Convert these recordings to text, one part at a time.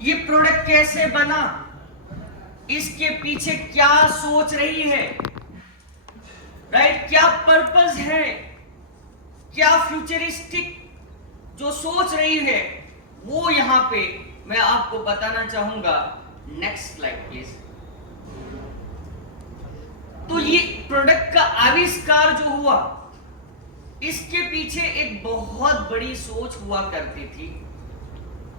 ये प्रोडक्ट कैसे बना, इसके पीछे क्या सोच रही है, राइट, क्या पर्पस है, क्या फ्यूचरिस्टिक जो सोच रही है, वो यहां पे मैं आपको बताना चाहूंगा। Next slide please. तो ये प्रोडक्ट का आविष्कार जो हुआ, इसके पीछे एक बहुत बड़ी सोच हुआ करती थी,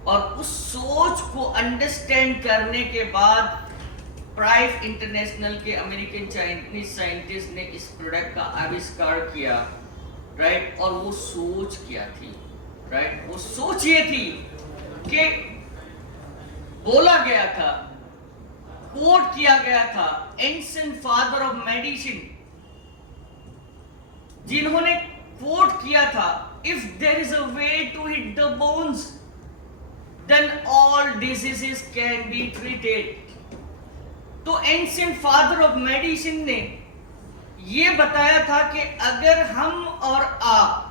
और उस सोच को अंडरस्टैंड करने के बाद प्राइव इंटरनेशनल के अमेरिकन चाइनीज साइंटिस्ट ने इस प्रोडक्ट का आविष्कार किया, राइट। और वो सोच क्या थी, राइट, वो सोच ये थी कि बोला गया था, कोट किया गया था एंशिएंट फादर ऑफ मेडिसिन, जिन्होंने कोट किया था, if there is a way to hit the bones then all diseases can be treated. तो एंशिएंट फादर ऑफ मेडिसिन ने यह बताया था कि अगर हम और आप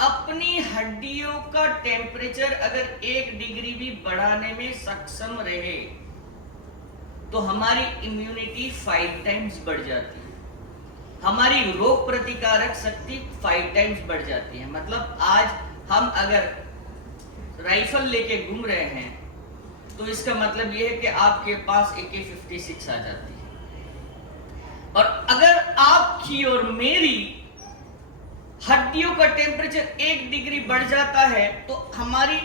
अपनी हड्डियों का टेम्परेचर अगर 1 डिग्री भी बढ़ाने में सक्षम रहे तो हमारी इम्यूनिटी 5 टाइम्स बढ़ जाती है, हमारी रोग प्रतिकारक शक्ति 5 टाइम्स बढ़ जाती है। मतलब आज हम अगर राइफल लेके घूम रहे हैं तो इसका मतलब यह है कि आपके पास AK-56 आ जाती है, और अगर आपकी और मेरी हड्डियों का टेम्परेचर 1 डिग्री बढ़ जाता है तो हमारी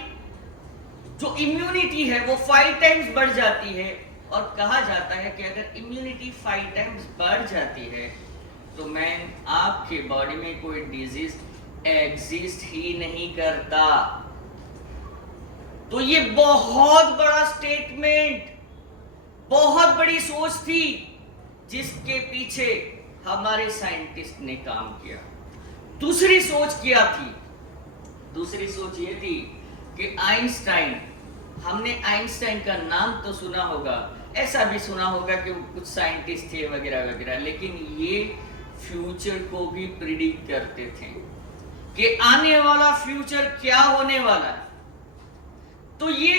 जो इम्यूनिटी है वो 5 टाइम्स बढ़ जाती है। और कहा जाता है कि अगर इम्यूनिटी 5 टाइम्स बढ़ जाती है तो मैन आपके बॉडी में कोई डिजीज एग्जिस्ट ही नहीं करता। तो ये बहुत बड़ा स्टेटमेंट, बहुत बड़ी सोच थी जिसके पीछे हमारे साइंटिस्ट ने काम किया। दूसरी सोच क्या थी? दूसरी सोच ये थी कि आइंस्टाइन, हमने आइंस्टाइन का नाम तो सुना होगा, ऐसा भी सुना होगा कि कुछ साइंटिस्ट थे वगैरह वगैरह, लेकिन ये फ्यूचर को भी प्रिडिक्ट करते थे कि आने वाला फ्यूचर क्या होने वाला है। तो ये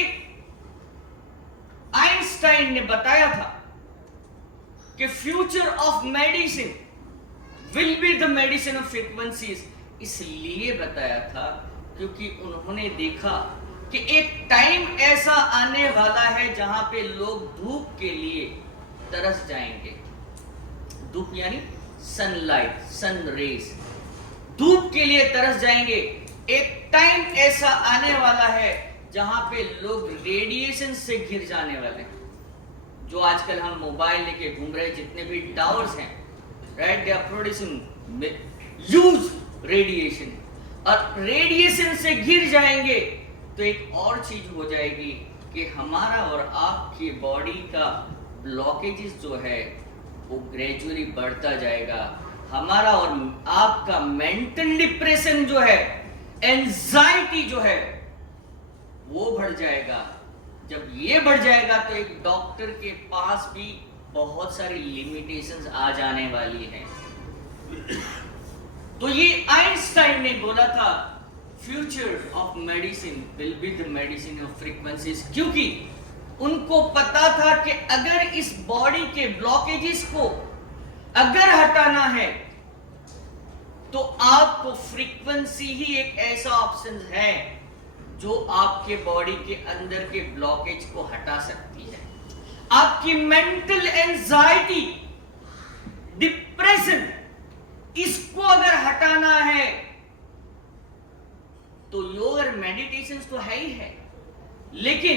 आइंस्टाइन ने बताया था कि future of medicine will be the medicine of frequencies. इसलिए बताया था क्योंकि उन्होंने देखा कि एक टाइम ऐसा आने वाला है जहां पे लोग धूप के लिए तरस जाएंगे। धूप यानी सनलाइट, सन रेज, धूप के लिए तरस जाएंगे। एक टाइम ऐसा आने वाला है जहां पे लोग रेडिएशन से घिर जाने वाले हैं। जो आजकल हम मोबाइल लेके घूम रहे जितने भी टावर्स हैं, right, they are producing huge radiation, और रेडिएशन से घिर जाएंगे तो एक और चीज हो जाएगी कि हमारा और आपकी बॉडी का ब्लॉकेजेस जो है वो ग्रेजुअली बढ़ता जाएगा। हमारा और आपका मेंटल डिप्रेशन जो है, एंजाइटी जो है, वो बढ़ जाएगा। जब ये बढ़ जाएगा तो एक डॉक्टर के पास भी बहुत सारी लिमिटेशंस आ जाने वाली हैं। तो ये आइंस्टाइन ने बोला था future of medicine will be the medicine of frequencies, क्योंकि उनको पता था कि अगर इस बॉडी के ब्लॉकेजेस को अगर हटाना है तो आपको फ्रीक्वेंसी ही एक ऐसा ऑप्शन है जो आपके बॉडी के अंदर के ब्लॉकेज को हटा सकती है। आपकी मेंटल एंजाइटी, डिप्रेशन, इसको अगर हटाना है तो योग और मेडिटेशन तो है ही है, लेकिन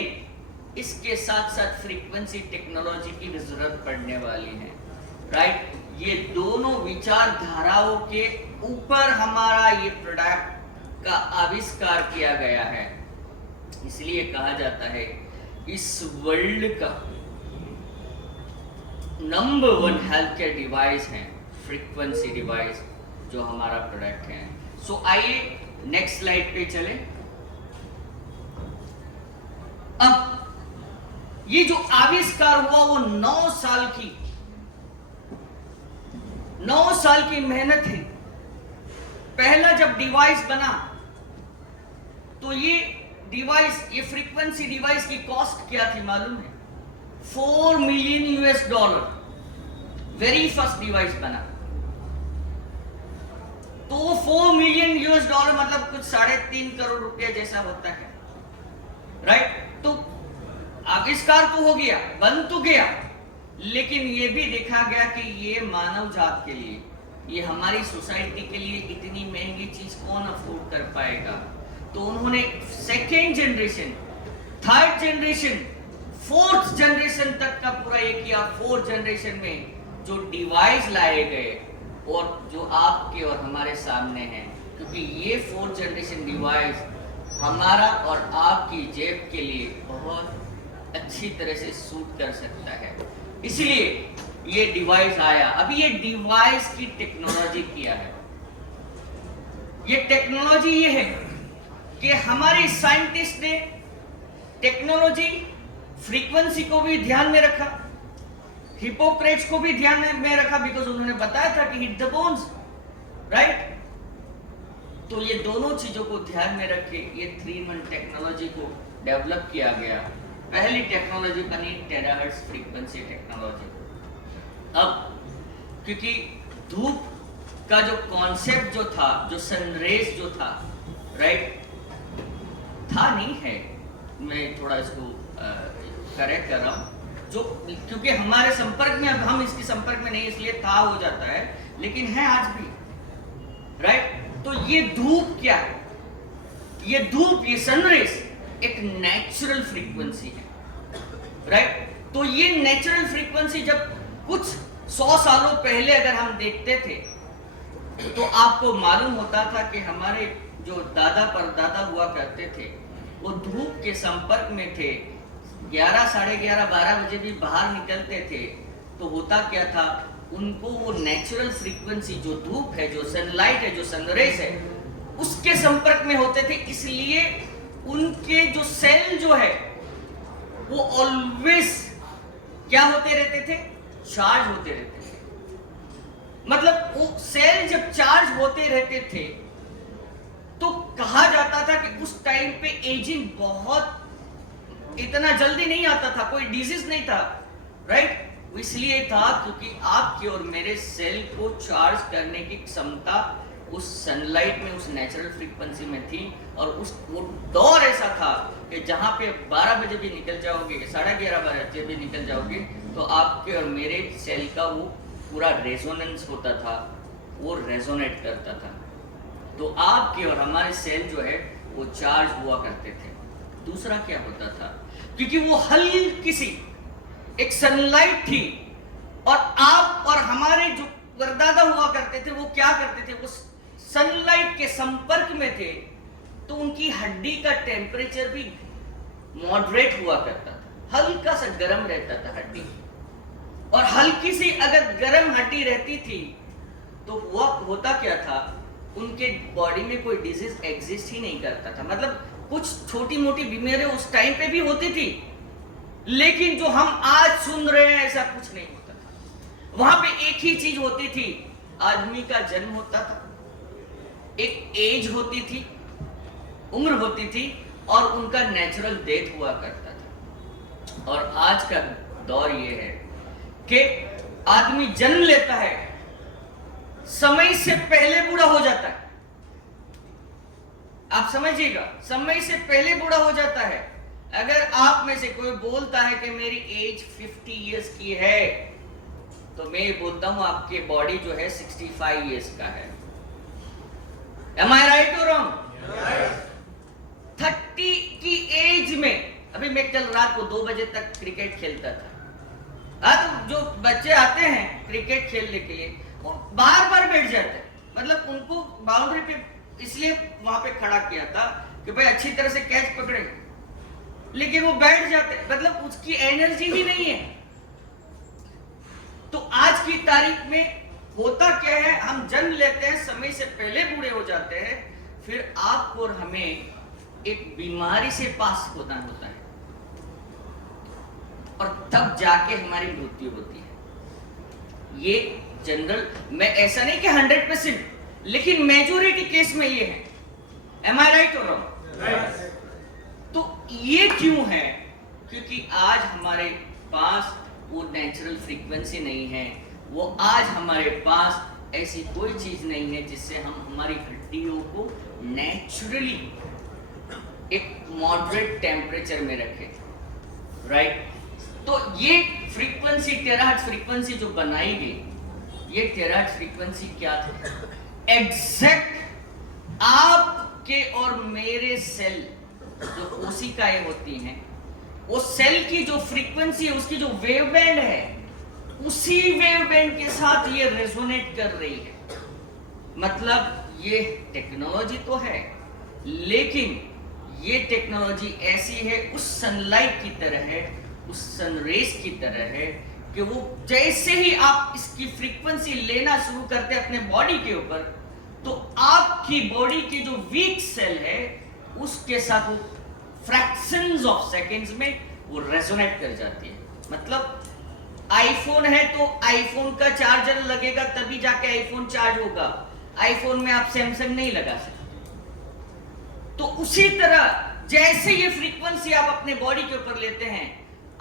इसके साथ साथ फ्रीक्वेंसी टेक्नोलॉजी की भी जरूरत पड़ने वाली है, राइट। ये दोनों विचारधाराओं के ऊपर हमारा ये प्रोडक्ट का आविष्कार किया गया है। इसलिए कहा जाता है इस वर्ल्ड का नंबर 1 हेल्थ केयर डिवाइस है फ्रीक्वेंसी डिवाइस, जो हमारा प्रोडक्ट है। सो आइए नेक्स्ट स्लाइड पे चले। अब ये जो आविष्कार हुआ वो 9 साल की मेहनत है। पहला जब डिवाइस बना तो ये डिवाइस, ये फ्रीक्वेंसी डिवाइस की कॉस्ट क्या थी मालूम है? $4 मिलियन। वेरी फर्स्ट डिवाइस बना तो $4 मिलियन मतलब कुछ 3.5 करोड़ रुपया जैसा होता है, राइट? तो आविष्कार तो हो गया, बन तो गया, लेकिन ये भी देखा गया कि ये मानव जात के लिए, ये हमारी सोसाइटी के लिए इतनी महंगी चीज कौन अफोर्ड कर पाएगा? तो उन्होंने second generation, third generation, fourth generation तक का पूरा ये किया। फोर्थ जनरेशन में जो डिवाइस लाए गए और जो आपके और हमारे सामने हैं, क्योंकि ये फोर्थ जनरेशन डिवाइस हमारा और आपकी जेब के लिए बहुत अच्छी तरह से सूट कर सकता है, इसलिए ये डिवाइस आया। अभी ये डिवाइस की टेक्नोलॉजी क्या है? ये टेक्नोलॉजी ये है कि हमारे साइंटिस्ट ने टेक्नोलॉजी फ्रीक्वेंसी को भी ध्यान में रखा, हिपोक्रेट्स को भी ध्यान में रखा, बिकॉज उन्होंने बताया था कि हिट द बोन्स, राइट? तो ये दोनों चीजों को ध्यान में रख के ये 3-in-1 टेक्नोलॉजी को डेवलप किया गया। पहली टेक्नोलॉजी बनी टेराहर्ट्ज फ्रीक्वेंसी टेक्नोलॉजी। अब क्योंकि धूप का जो कॉन्सेप्ट जो था, जो सनरेज जो था, राइट, था नहीं है, मैं थोड़ा इसको करेक्ट कर रहा हूं, जो क्योंकि हमारे संपर्क में, अब हम इसके संपर्क में नहीं इसलिए था हो जाता है, लेकिन है आज भी, राइट? तो ये धूप क्या है? ये धूप, ये सनरेज एक नेचुरल फ्रीक्वेंसी है, राइट? तो ये नेचुरल फ्रीक्वेंसी जब कुछ 100 सालों पहले अगर हम देखते थे तो आपको मालूम होता था कि हमारे जो दादा परदादा हुआ करते थे वो धूप के संपर्क में थे, 11, साढ़े 11, 12 बजे भी बाहर निकलते थे तो होता क्या था, उनको वो नेचुरल फ्रीक्वेंसी जो धूप है, जो सनलाइट है, जो सनरेज है, उसके संपर्क में होते थे, इसलिए उनके जो सेल जो है वो ऑलवेज क्या होते रहते थे? चार्ज होते रहते थे। मतलब वो सेल जब चार्ज होते रहते थे तो कहा जाता था कि उस टाइम पे एजिंग बहुत इतना जल्दी नहीं आता था, कोई डिजीज नहीं था, राइट? इसलिए था क्योंकि आपके और मेरे सेल को चार्ज करने की क्षमता उस सनलाइट में, उस नेचुरल फ्रीक्वेंसी में थी। और उस वो दौर ऐसा था कि जहां पे 12 बजे भी निकल जाओगे, 11:30 बजे भी निकल जाओगे, तो आपके और मेरे सेल का वो पूरा रेजोनेंस होता था, वो रेजोनेट करता था। तो आपके और हमारे सेल जो है वो चार्ज हुआ करते थे। दूसरा क्या होता था, क्योंकि वो हल्की सी एक सनलाइट थी और आप और हमारे जो परदादा हुआ करते थे वो क्या करते थे, वो सनलाइट के संपर्क में थे तो उनकी हड्डी का टेम्परेचर भी मॉडरेट हुआ करता था, हल्का सा गर्म रहता था हड्डी। और हल्की सी अगर गर्म हड्डी रहती थी तो वो होता क्या था, उनके बॉडी में कोई डिजीज एग्जिस्ट ही नहीं करता था। मतलब कुछ छोटी मोटी बीमारियां उस टाइम पे भी होती थी, लेकिन जो हम आज सुन रहे हैं ऐसा कुछ नहीं होता था। वहां पे एक ही चीज होती थी, आदमी का जन्म होता था, एक एज होती थी, उम्र होती थी, और उनका नेचुरल डेथ हुआ करता था। और आज का दौर ये है कि आदमी जन्म लेता है, समय से पहले बूढ़ा हो जाता है। आप समझिएगा, समय से पहले बूढ़ा हो जाता है। अगर आप में से कोई बोलता है कि मेरी एज 50 इयर्स की है, तो मैं बोलता हूं आपके बॉडी जो है 65 इयर्स का है। Am I right or wrong? 30 की एज में, अभी मैं कल रात को 2 बजे तक क्रिकेट खेलता था। तो जो बच्चे आते हैं क्रिकेट खेलने के लिए वो बार बार बैठ जाते हैं, मतलब उनको बाउंड्री पे इसलिए वहां पे खड़ा किया था कि भाई अच्छी तरह से कैच पकड़े, लेकिन वो बैठ जाते, मतलब उसकी एनर्जी ही नहीं है। तो आज की तारीख में होता क्या है, हम जन्म लेते हैं, समय से पहले बूढ़े हो जाते हैं, फिर आपको और हमें एक बीमारी से पास होना होता है और तब जाके हमारी मृत्यु होती है। ये जनरल, मैं ऐसा नहीं कि 100%, लेकिन मेजोरिटी केस में ये है। Am I right or wrong? ये क्यों है? क्योंकि आज हमारे पास वो नेचुरल फ्रीक्वेंसी नहीं है, वो आज हमारे पास ऐसी कोई चीज नहीं है जिससे हम हमारी हड्डियों को नेचुरली एक मॉडरेट टेम्परेचर में रखें, राइट? तो ये फ्रीक्वेंसी टेराहर्ट्ज फ्रीक्वेंसी जो बनाई गई, ये टेराहर्ट्ज फ्रीक्वेंसी क्या थी? एग्जैक्ट आपके और मेरे सेल जो कोशिकाएं होती हैं, वो सेल की जो फ्रीक्वेंसी है, उसकी जो वेवबैंड है, उसी वेवबैंड के साथ ये रेजोनेट कर रही है। मतलब ये टेक्नोलॉजी तो है, लेकिन ये टेक्नोलॉजी ऐसी है, उस सनलाइट की तरह है, उस सनरेज की तरह है कि वो जैसे ही आप इसकी फ्रीक्वेंसी लेना शुरू करते हैं अपने बॉडी के ऊपर, तो आपकी बॉडी की जो वीक सेल है उसके साथ वो फ्रैक्शंस ऑफ सेकंड्स में वो रेजोनेट कर जाती है। मतलब आईफोन है तो आईफोन का चार्जर लगेगा तभी जाके आईफोन चार्ज होगा, आईफोन में आप सैमसंग नहीं लगा सकते। तो उसी तरह जैसे ये फ्रीक्वेंसी आप अपने बॉडी के ऊपर लेते हैं,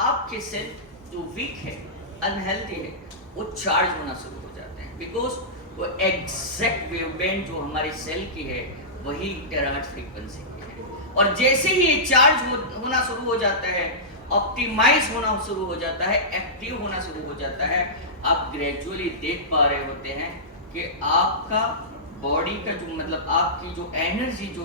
आपके सेल जो वीक है, अनहेल्दी है, वो चार्ज होना शुरू हो जाते हैं, बिकॉज वो एग्जैक्ट वेवबैंड जो हमारी सेल की है वही टेराहर्ट्ज फ्रीक्वेंसी की है। और जैसे ही ये चार्ज होना शुरू हो जाता है, ऑप्टिमाइज होना शुरू हो जाता है, एक्टिव होना शुरू हो जाता है, आप ग्रेजुअली देख पा रहे होते हैं कि आपका बॉडी का जो मतलब आपकी जो एनर्जी जो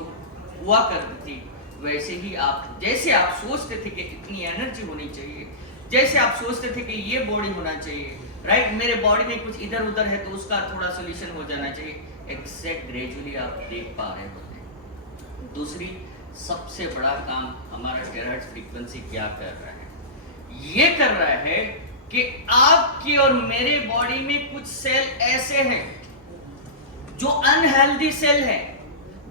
हुआ करती थी, वैसे ही आप जैसे आप सोचते थे कि इतनी एनर्जी होनी चाहिए, जैसे आप सोचते थे कि ये बॉडी होना चाहिए, राइट, मेरे बॉडी में कुछ इधर उधर है तो उसका थोड़ा सोल्यूशन हो जाना चाहिए, एग्जैक्ट ग्रेजुअली आप देख पा रहे होते हैं। दूसरी सबसे बड़ा काम हमारा टेराहर्ट्ज फ्रीक्वेंसी क्या कर रहा है? ये कर रहा है कि आपकी और मेरे बॉडी में कुछ सेल ऐसे हैं जो अनहेल्दी सेल है,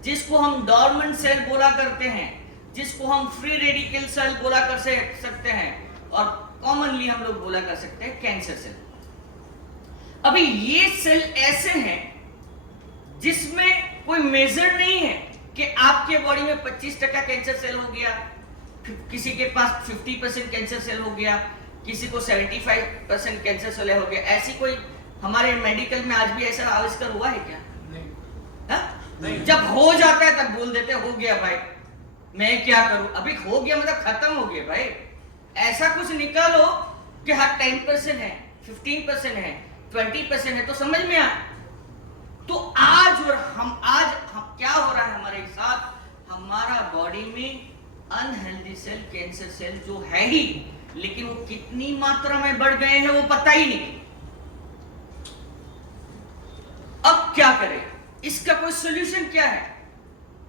जिसको हम डॉर्मेंट सेल बोला करते हैं, जिसको हम फ्री रेडिकल सेल बोला कर सकते हैं, और कॉमनली हम लोग बोला कर सकते हैं कैंसर सेल। अभी ये सेल ऐसे हैं जिसमें कोई मेजर नहीं है कि आपके बॉडी में 25% कैंसर सेल हो गया, किसी के पास 50% कैंसर सेल हो गया, किसी को 75% कैंसर सेल हो गया। ऐसी कोई हमारे मेडिकल में आज भी ऐसा आविष्कार हुआ है क्या? नहीं। जब हो जाता है तब बोल देते हो गया भाई, मैं क्या करूं, अभी हो गया मतलब खत्म हो गया भाई। ऐसा कुछ निकालो कि हाँ 10% है, 15% है, 20% है, तो समझ में आ। तो आज हम क्या हो रहा है हमारे साथ, हमारा बॉडी में अनहेल्दी सेल, कैंसर सेल जो है ही, लेकिन वो कितनी मात्रा में बढ़ गए हैं वो पता ही नहीं। अब क्या करें, इसका कोई सॉल्यूशन क्या है?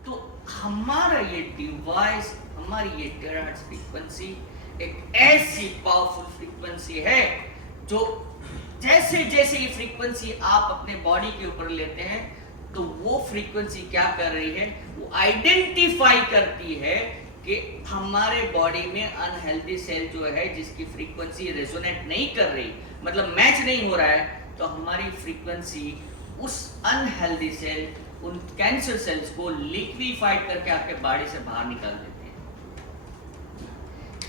तो हमारा ये डिवाइस, हमारी ये टेराहर्ट्ज फ्रीक्वेंसी एक ऐसी पावरफुल फ्रीक्वेंसी है जो जैसे जैसे ये फ्रीक्वेंसी आप अपने बॉडी के ऊपर लेते हैं, तो वो फ्रीक्वेंसी क्या कर रही है, वो आइडेंटिफाई करती है कि हमारे बॉडी में अनहेल्दी सेल जो है जिसकी फ्रीक्वेंसी रेजोनेट नहीं कर रही, मतलब मैच नहीं हो रहा है, तो हमारी फ्रीक्वेंसी उस अनहेल्दी सेल, उन कैंसर सेल्स को लिक्विफाइड करके आपके बॉडी से बाहर निकाल देते हैं।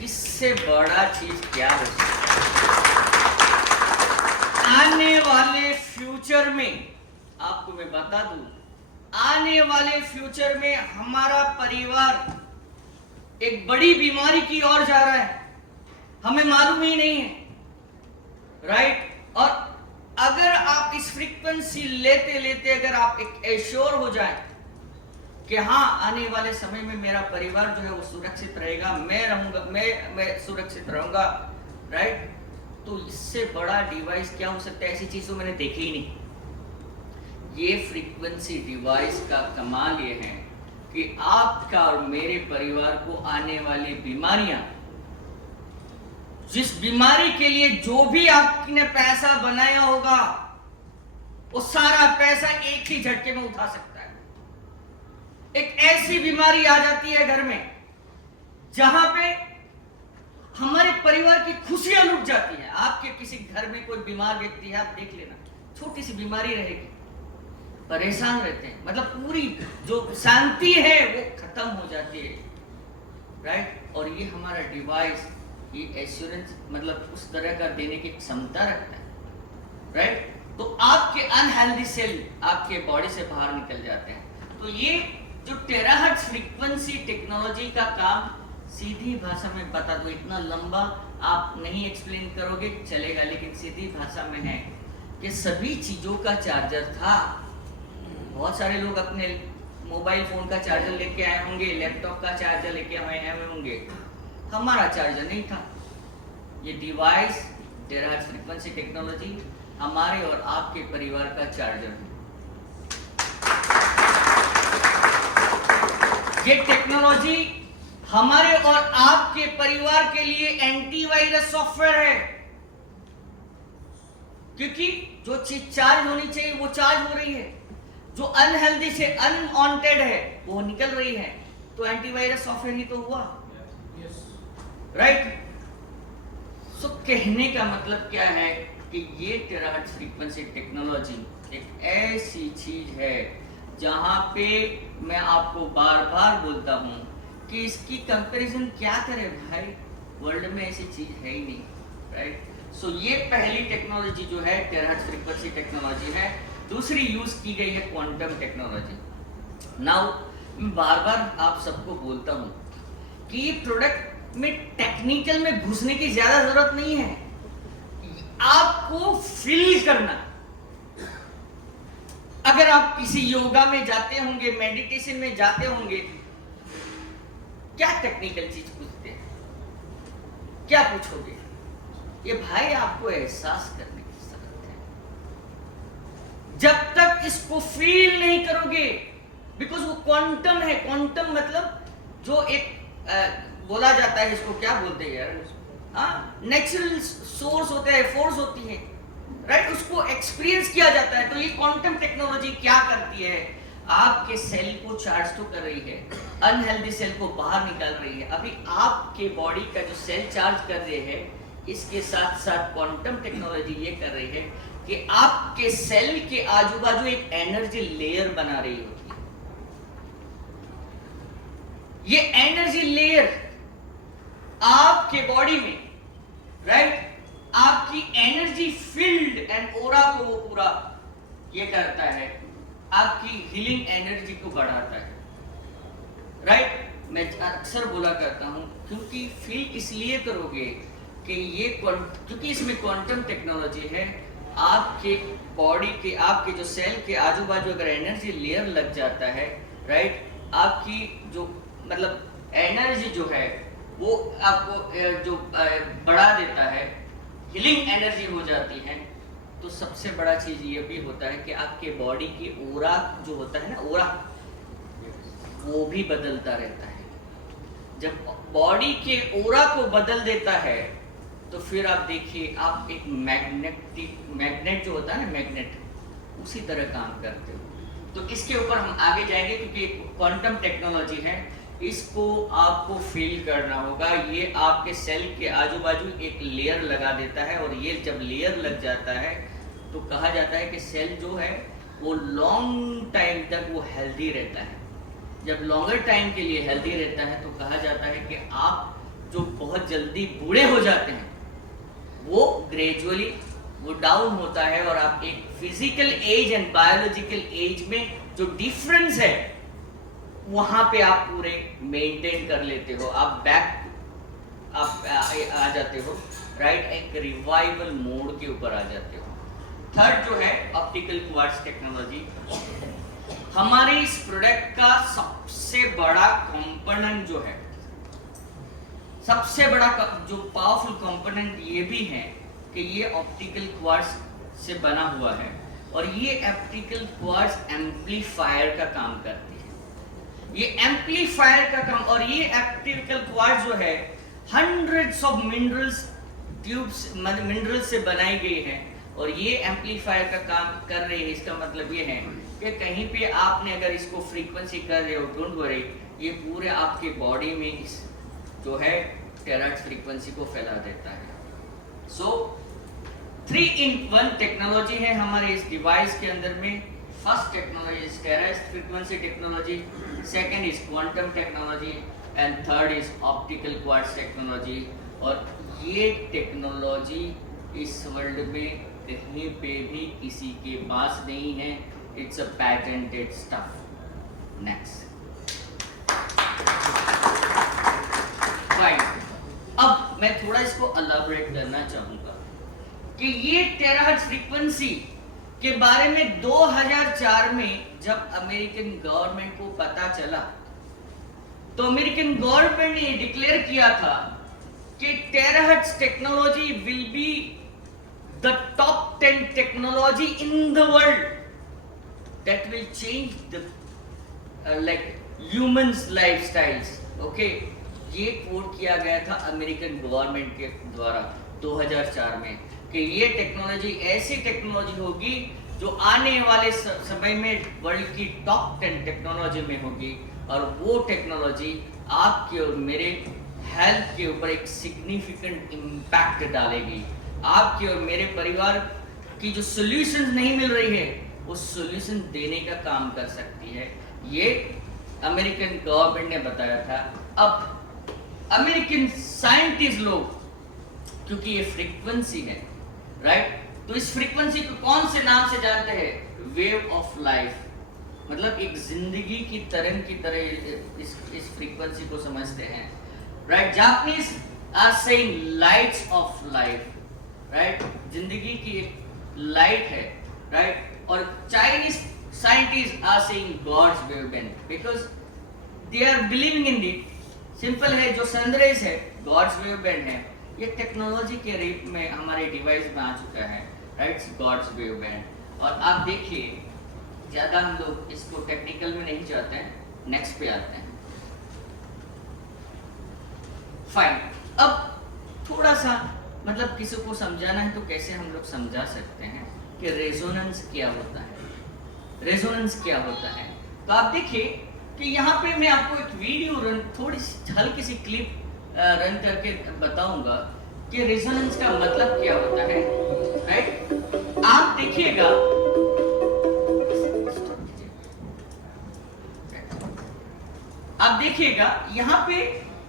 इससे बड़ा चीज क्या हो सकता है? आने वाले फ्यूचर में आपको मैं बता दूं, आने वाले फ्यूचर में हमारा परिवार एक बड़ी बीमारी की ओर जा रहा है, हमें मालूम ही नहीं है, राइट? और अगर आप इस फ्रीक्वेंसी लेते लेते अगर आप एक एश्योर हो जाए कि हाँ आने वाले समय में मेरा परिवार जो है वो सुरक्षित रहेगा, मैं रहूंगा, मैं सुरक्षित रहूंगा, राइट? तो इससे बड़ा डिवाइस क्या हो सकता है? ऐसी चीज तो मैंने देखी ही नहीं। ये फ्रीक्वेंसी डिवाइस का कमाल ये है कि आपका और मेरे परिवार को आने वाली बीमारियां, जिस बीमारी के लिए जो भी आपने पैसा बनाया होगा, वो सारा पैसा एक ही झटके में उठा सकता है। एक ऐसी बीमारी आ जाती है घर में जहां पे हमारे परिवार की खुशियां लुट जाती हैं। आपके किसी घर में कोई बीमार व्यक्ति है, आप देख लेना, छोटी सी बीमारी रहेगी, परेशान रहते हैं, मतलब पूरी जो शांति है वो खत्म हो जाती है। राइट। और ये हमारा डिवाइस ये एश्योरेंस मतलब उस तरह का देने की क्षमता रखता है, राइट। तो आपके अनहेल्दी सेल आपके बॉडी से बाहर निकल जाते हैं। तो ये जो टेराहर्ट्ज फ्रीक्वेंसी टेक्नोलॉजी का काम सीधी भाषा में बता दो, इतना लंबा आप नहीं एक्सप्लेन करोगे चलेगा, लेकिन सीधी भाषा में है कि सभी चीजों का चार्जर था। बहुत सारे लोग अपने मोबाइल फोन का चार्जर लेके आए होंगे, लैपटॉप का चार्जर लेके आए होंगे, हमारा चार्जर नहीं था। ये डिवाइस टेराहर्ट्ज फ्रीक्वेंसी टेक्नोलॉजी हमारे और आपके परिवार का चार्जर है। ये टेक्नोलॉजी हमारे और आपके परिवार के लिए एंटीवायरस सॉफ्टवेयर है, क्योंकि जो चीज चार्ज होनी चाहिए वो चार्ज हो रही है, जो अनहेल्दी से अनवांटेड है वो निकल रही है, तो एंटीवायरस सॉफ्टवेयर ही तो हुआ, राइट। सो कहने का मतलब क्या है कि ये टेराहर्ट्ज फ्रीक्वेंसी टेक्नोलॉजी एक ऐसी चीज है जहां पे मैं आपको बार बार बोलता हूं कि इसकी कंपैरिजन क्या करें भाई, वर्ल्ड में ऐसी चीज है ही नहीं, राइट। सो ये पहली टेक्नोलॉजी जो है टेराहर्ट्ज फ्रीक्वेंसी टेक्नोलॉजी है। दूसरी यूज की गई है क्वांटम टेक्नोलॉजी। नाउ मैं बार बार आप सबको बोलता हूं कि ये प्रोडक्ट में टेक्निकल में घुसने की ज्यादा जरूरत नहीं है, आपको फील करना। अगर आप किसी योगा में जाते होंगे, मेडिटेशन में जाते होंगे, क्या टेक्निकल चीज पूछते हैं, क्या पूछोगे? ये भाई आपको एहसास करने की जरूरत है। जब तक इसको फील नहीं करोगे, बिकॉज वो क्वांटम है। क्वांटम मतलब जो एक बोला जाता है, इसको क्या बोलते हैं यार, नेचुरल सोर्स होता है, फोर्स होती है, राइट, उसको एक्सपीरियंस किया जाता है। तो ये क्वांटम टेक्नोलॉजी क्या करती है, आपके सेल को चार्ज तो कर रही है, अनहेल्दी सेल को बाहर निकाल रही है। अभी आपके बॉडी का जो सेल चार्ज कर रहे हैं, इसके साथ साथ क्वांटम टेक्नोलॉजी ये कर रही है कि आपके सेल के आजू बाजू एक एनर्जी लेयर बना रही होती है। ये एनर्जी लेयर आपके बॉडी में, राइट, आपकी एनर्जी फील्ड एंड ओरा को वो पूरा ये करता है, आपकी हीलिंग एनर्जी को बढ़ाता है, राइट। मैं अक्सर बोला करता हूं, क्योंकि फील इसलिए करोगे कि ये क्योंकि इसमें क्वांटम टेक्नोलॉजी है। आपके बॉडी के, आपके जो सेल के आजू बाजू अगर एनर्जी लेयर लग जाता है, राइट, आपकी जो मतलब एनर्जी जो है वो आपको जो बढ़ा देता है, हीलिंग एनर्जी हो जाती है। तो सबसे बड़ा चीज ये भी होता है कि आपके बॉडी की ओरा जो होता है ना, ओरा, वो भी बदलता रहता है। जब बॉडी के ओरा को बदल देता है तो फिर आप देखिए, आप एक मैग्नेट जो होता है ना, मैग्नेट, उसी तरह काम करते हो। तो इसके ऊपर हम आगे जाएंगे, क्योंकि क्वांटम टेक्नोलॉजी है, इसको आपको फील करना होगा। ये आपके सेल के आजू बाजू एक लेयर लगा देता है, और ये जब लेयर लग जाता है तो कहा जाता है कि सेल जो है वो लॉन्ग टाइम तक वो हेल्दी रहता है। जब लॉन्गर टाइम के लिए हेल्दी रहता है तो कहा जाता है कि आप जो बहुत जल्दी बूढ़े हो जाते हैं वो ग्रेजुअली वो डाउन होता है, और आप एक physical age and biological age में जो डिफरेंस है वहां पे आप पूरे मेंटेन कर लेते हो, आप बैक आप आ जाते हो, राइट, एक रिवाइवल मोड के ऊपर आ जाते हो। थर्ड जो है ऑप्टिकल क्वार्ट्ज टेक्नोलॉजी। हमारे इस प्रोडक्ट का सबसे बड़ा कंपोनेंट जो है, सबसे बड़ा जो पावरफुल कंपोनेंट ये भी है कि ये ऑप्टिकल क्वार्ट्ज से बना हुआ है, और ये ऑप्टिकल क्वार्ट्ज एम्पलीफायर का काम करती है। ये एम्पलीफायर का काम, और ये ऑप्टिकल क्वार्ट्ज जो है hundreds of minerals tubes minerals से बनाई गई है, और ये एम्पलीफायर का काम कर रही है। इसका मतलब ये है कि कहीं पे आपने अगर इसको फ्रीक्वेंसी कर रहे हो, डोंट वरी, ये पूरे आपके बॉडी में इस जो है टेराहर्ट्ज फ्रीक्वेंसी को फैला देता है। सो 3-in-1 टेक्नोलॉजी है हमारे इस डिवाइस के अंदर में। First technology is terahertz frequency technology, second is quantum technology, and third is optical quartz technology. और ये टेक्नोलॉजी इस वर्ल्ड में कहीं पे भी किसी के पास नहीं है। It's a patented stuff. Next. Fine. अब मैं थोड़ा इसको एलाबोरेट करना चाहूंगा कि ये टेराहर्ट्ज फ्रीक्वेंसी के बारे में 2004 में जब अमेरिकन गवर्नमेंट को पता चला तो अमेरिकन गवर्नमेंट ने डिक्लेयर किया था कि terahertz technology will be the top 10 technology in the world that will change the like humans lifestyles. Okay, ये कोट किया गया था अमेरिकन गवर्नमेंट के द्वारा 2004 में कि ये टेक्नोलॉजी ऐसी टेक्नोलॉजी होगी जो आने वाले समय में वर्ल्ड की टॉप 10 टेक्नोलॉजी में होगी। और वो टेक्नोलॉजी आपके और मेरे हेल्थ के ऊपर एक सिग्निफिकेंट इम्पैक्ट डालेगी। आपके और मेरे परिवार की जो सॉल्यूशंस नहीं मिल रही है वो सॉल्यूशन देने का काम कर सकती है। ये अमेरिकन गवर्नमेंट ने बताया था। अब अमेरिकन साइंटिस्ट लोग, क्योंकि ये फ्रीक्वेंसी है, राइट, तो इस फ्रीक्वेंसी को कौन से नाम से जानते हैं? वेव ऑफ लाइफ, मतलब एक जिंदगी की तरंग की तरह इस फ्रीक्वेंसी को समझते हैं, right. Japanese are saying lights of life, right, जिंदगी की एक लाइट है, राइट। और Chinese scientist are saying God's waveband because they are believing in it. Simple है, जो सनराइज है गॉड्स वेवबैंड है, ये टेक्नोलॉजी के रूप में हमारे डिवाइस में आ चुका है, राइट, गॉड्स वेवबैंड। और आप देखिए, ज्यादा हम लोग इसको टेक्निकल में नहीं जाते हैं, नेक्स्ट पे आते हैं। फाइन। अब थोड़ा सा मतलब किसी को समझाना है तो कैसे हम लोग समझा सकते हैं कि रेजोनेंस क्या होता है। रेजोनेंस क्या होता है, तो आप देखिए कि यहाँ पे मैं आपको एक वीडियो थोड़ी हल्की सी क्लिप रन करके बताऊंगा कि रेजोनेंस का मतलब क्या होता है, राइट। आप देखिएगा, यहाँ पे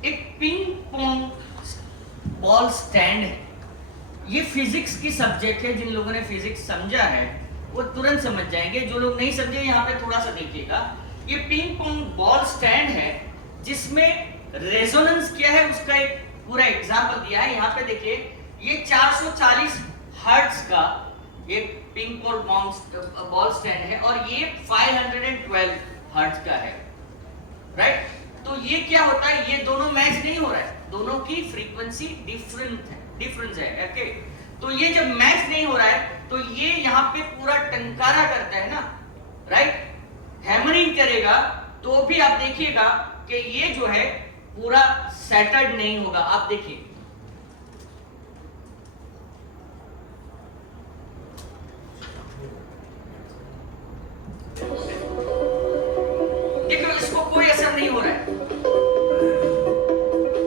एक पिंग पोंग बॉल स्टैंड है। ये फिजिक्स की सब्जेक्ट है। जिन लोगों ने फिजिक्स समझा है वो तुरंत समझ जाएंगे, जो लोग नहीं समझे यहाँ पे थोड़ा सा देखिएगा। ये पिंग पोंग बॉल स्टैंड है जिसमें रेजोनेंस क्या है उसका एक पूरा एग्जांपल दिया है। यहाँ पे देखिए, ये 440 हर्ट्ज का एक पिंग पोंग बॉल स्टैंड है और ये 512 हर्ट्ज का है, राइट। तो ये क्या होता है, ये दोनों मैच नहीं हो रहा है, दोनों की फ्रीक्वेंसी डिफरेंस है, ओके। तो ये जब मैच नहीं हो रहा है तो ये यहाँ पे पूरा टंकारा करता है ना, राइट, हैमरिंग करेगा, तो भी आप देखिएगा कि ये जो है पूरा सेटल्ड नहीं होगा। आप देखिए, देखो इसको कोई असर नहीं हो रहा है,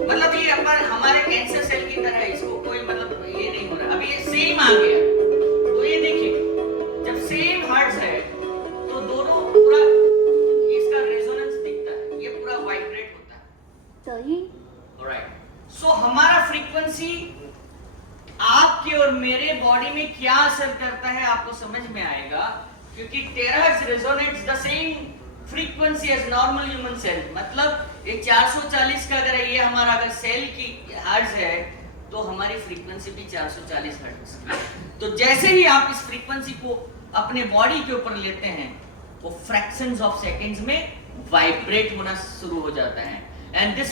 मतलब ये अपन हमारे कैंसर सेल की तरह है, इसको कोई मतलब ये नहीं हो रहा। अभी ये सेम आ गया, तो ये देखिए जब सेम हर्ट्ज है तो दोनों पूरा इसका रेजोनेंस दिखता है, ये पूरा वाइब्रेट होता है, सही, ऑलराइट। सो हमारा फ्रीक्वेंसी आपके और मेरे बॉडी में क्या असर करता है आपको समझ में आएगा, क्योंकि terahertz resonates the same frequency as normal human cell. मतलब ये 440 का अगर ये हमारा अगर सेल की हर्ट्ज है तो हमारी फ्रीक्वेंसी भी 440 हर्ट्ज। तो जैसे ही आप इस फ्रीक्वेंसी को अपने बॉडी के ऊपर लेते हैं वो फ्रैक्शंस ऑफ सेकंड्स में वाइब्रेट होना शुरू हो जाता है। एंड दिस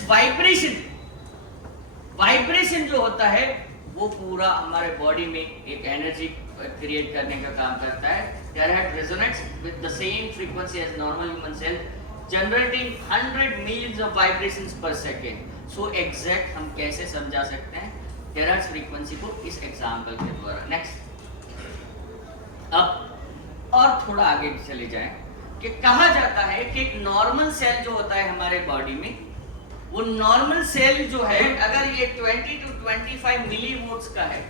वाइब्रेशन जो होता है वो पूरा हमारे बॉडी में एक एनर्जी क्रिएट करने का काम करता है। Terahertz resonates with the same frequency as normal human cell, generating 100 millions of vibrations per second. So exact हम कैसे समझा सकते हैं Terahertz frequency को इस एग्जांपल के द्वारा। नेक्स्ट। अब और थोड़ा आगे चले जाएं कि कहा जाता है कि एक नॉर्मल सेल जो होता है हमारे बॉडी में, वो नॉर्मल सेल जो है अगर ये 20 to 25 मिलीवोल्ट्स का है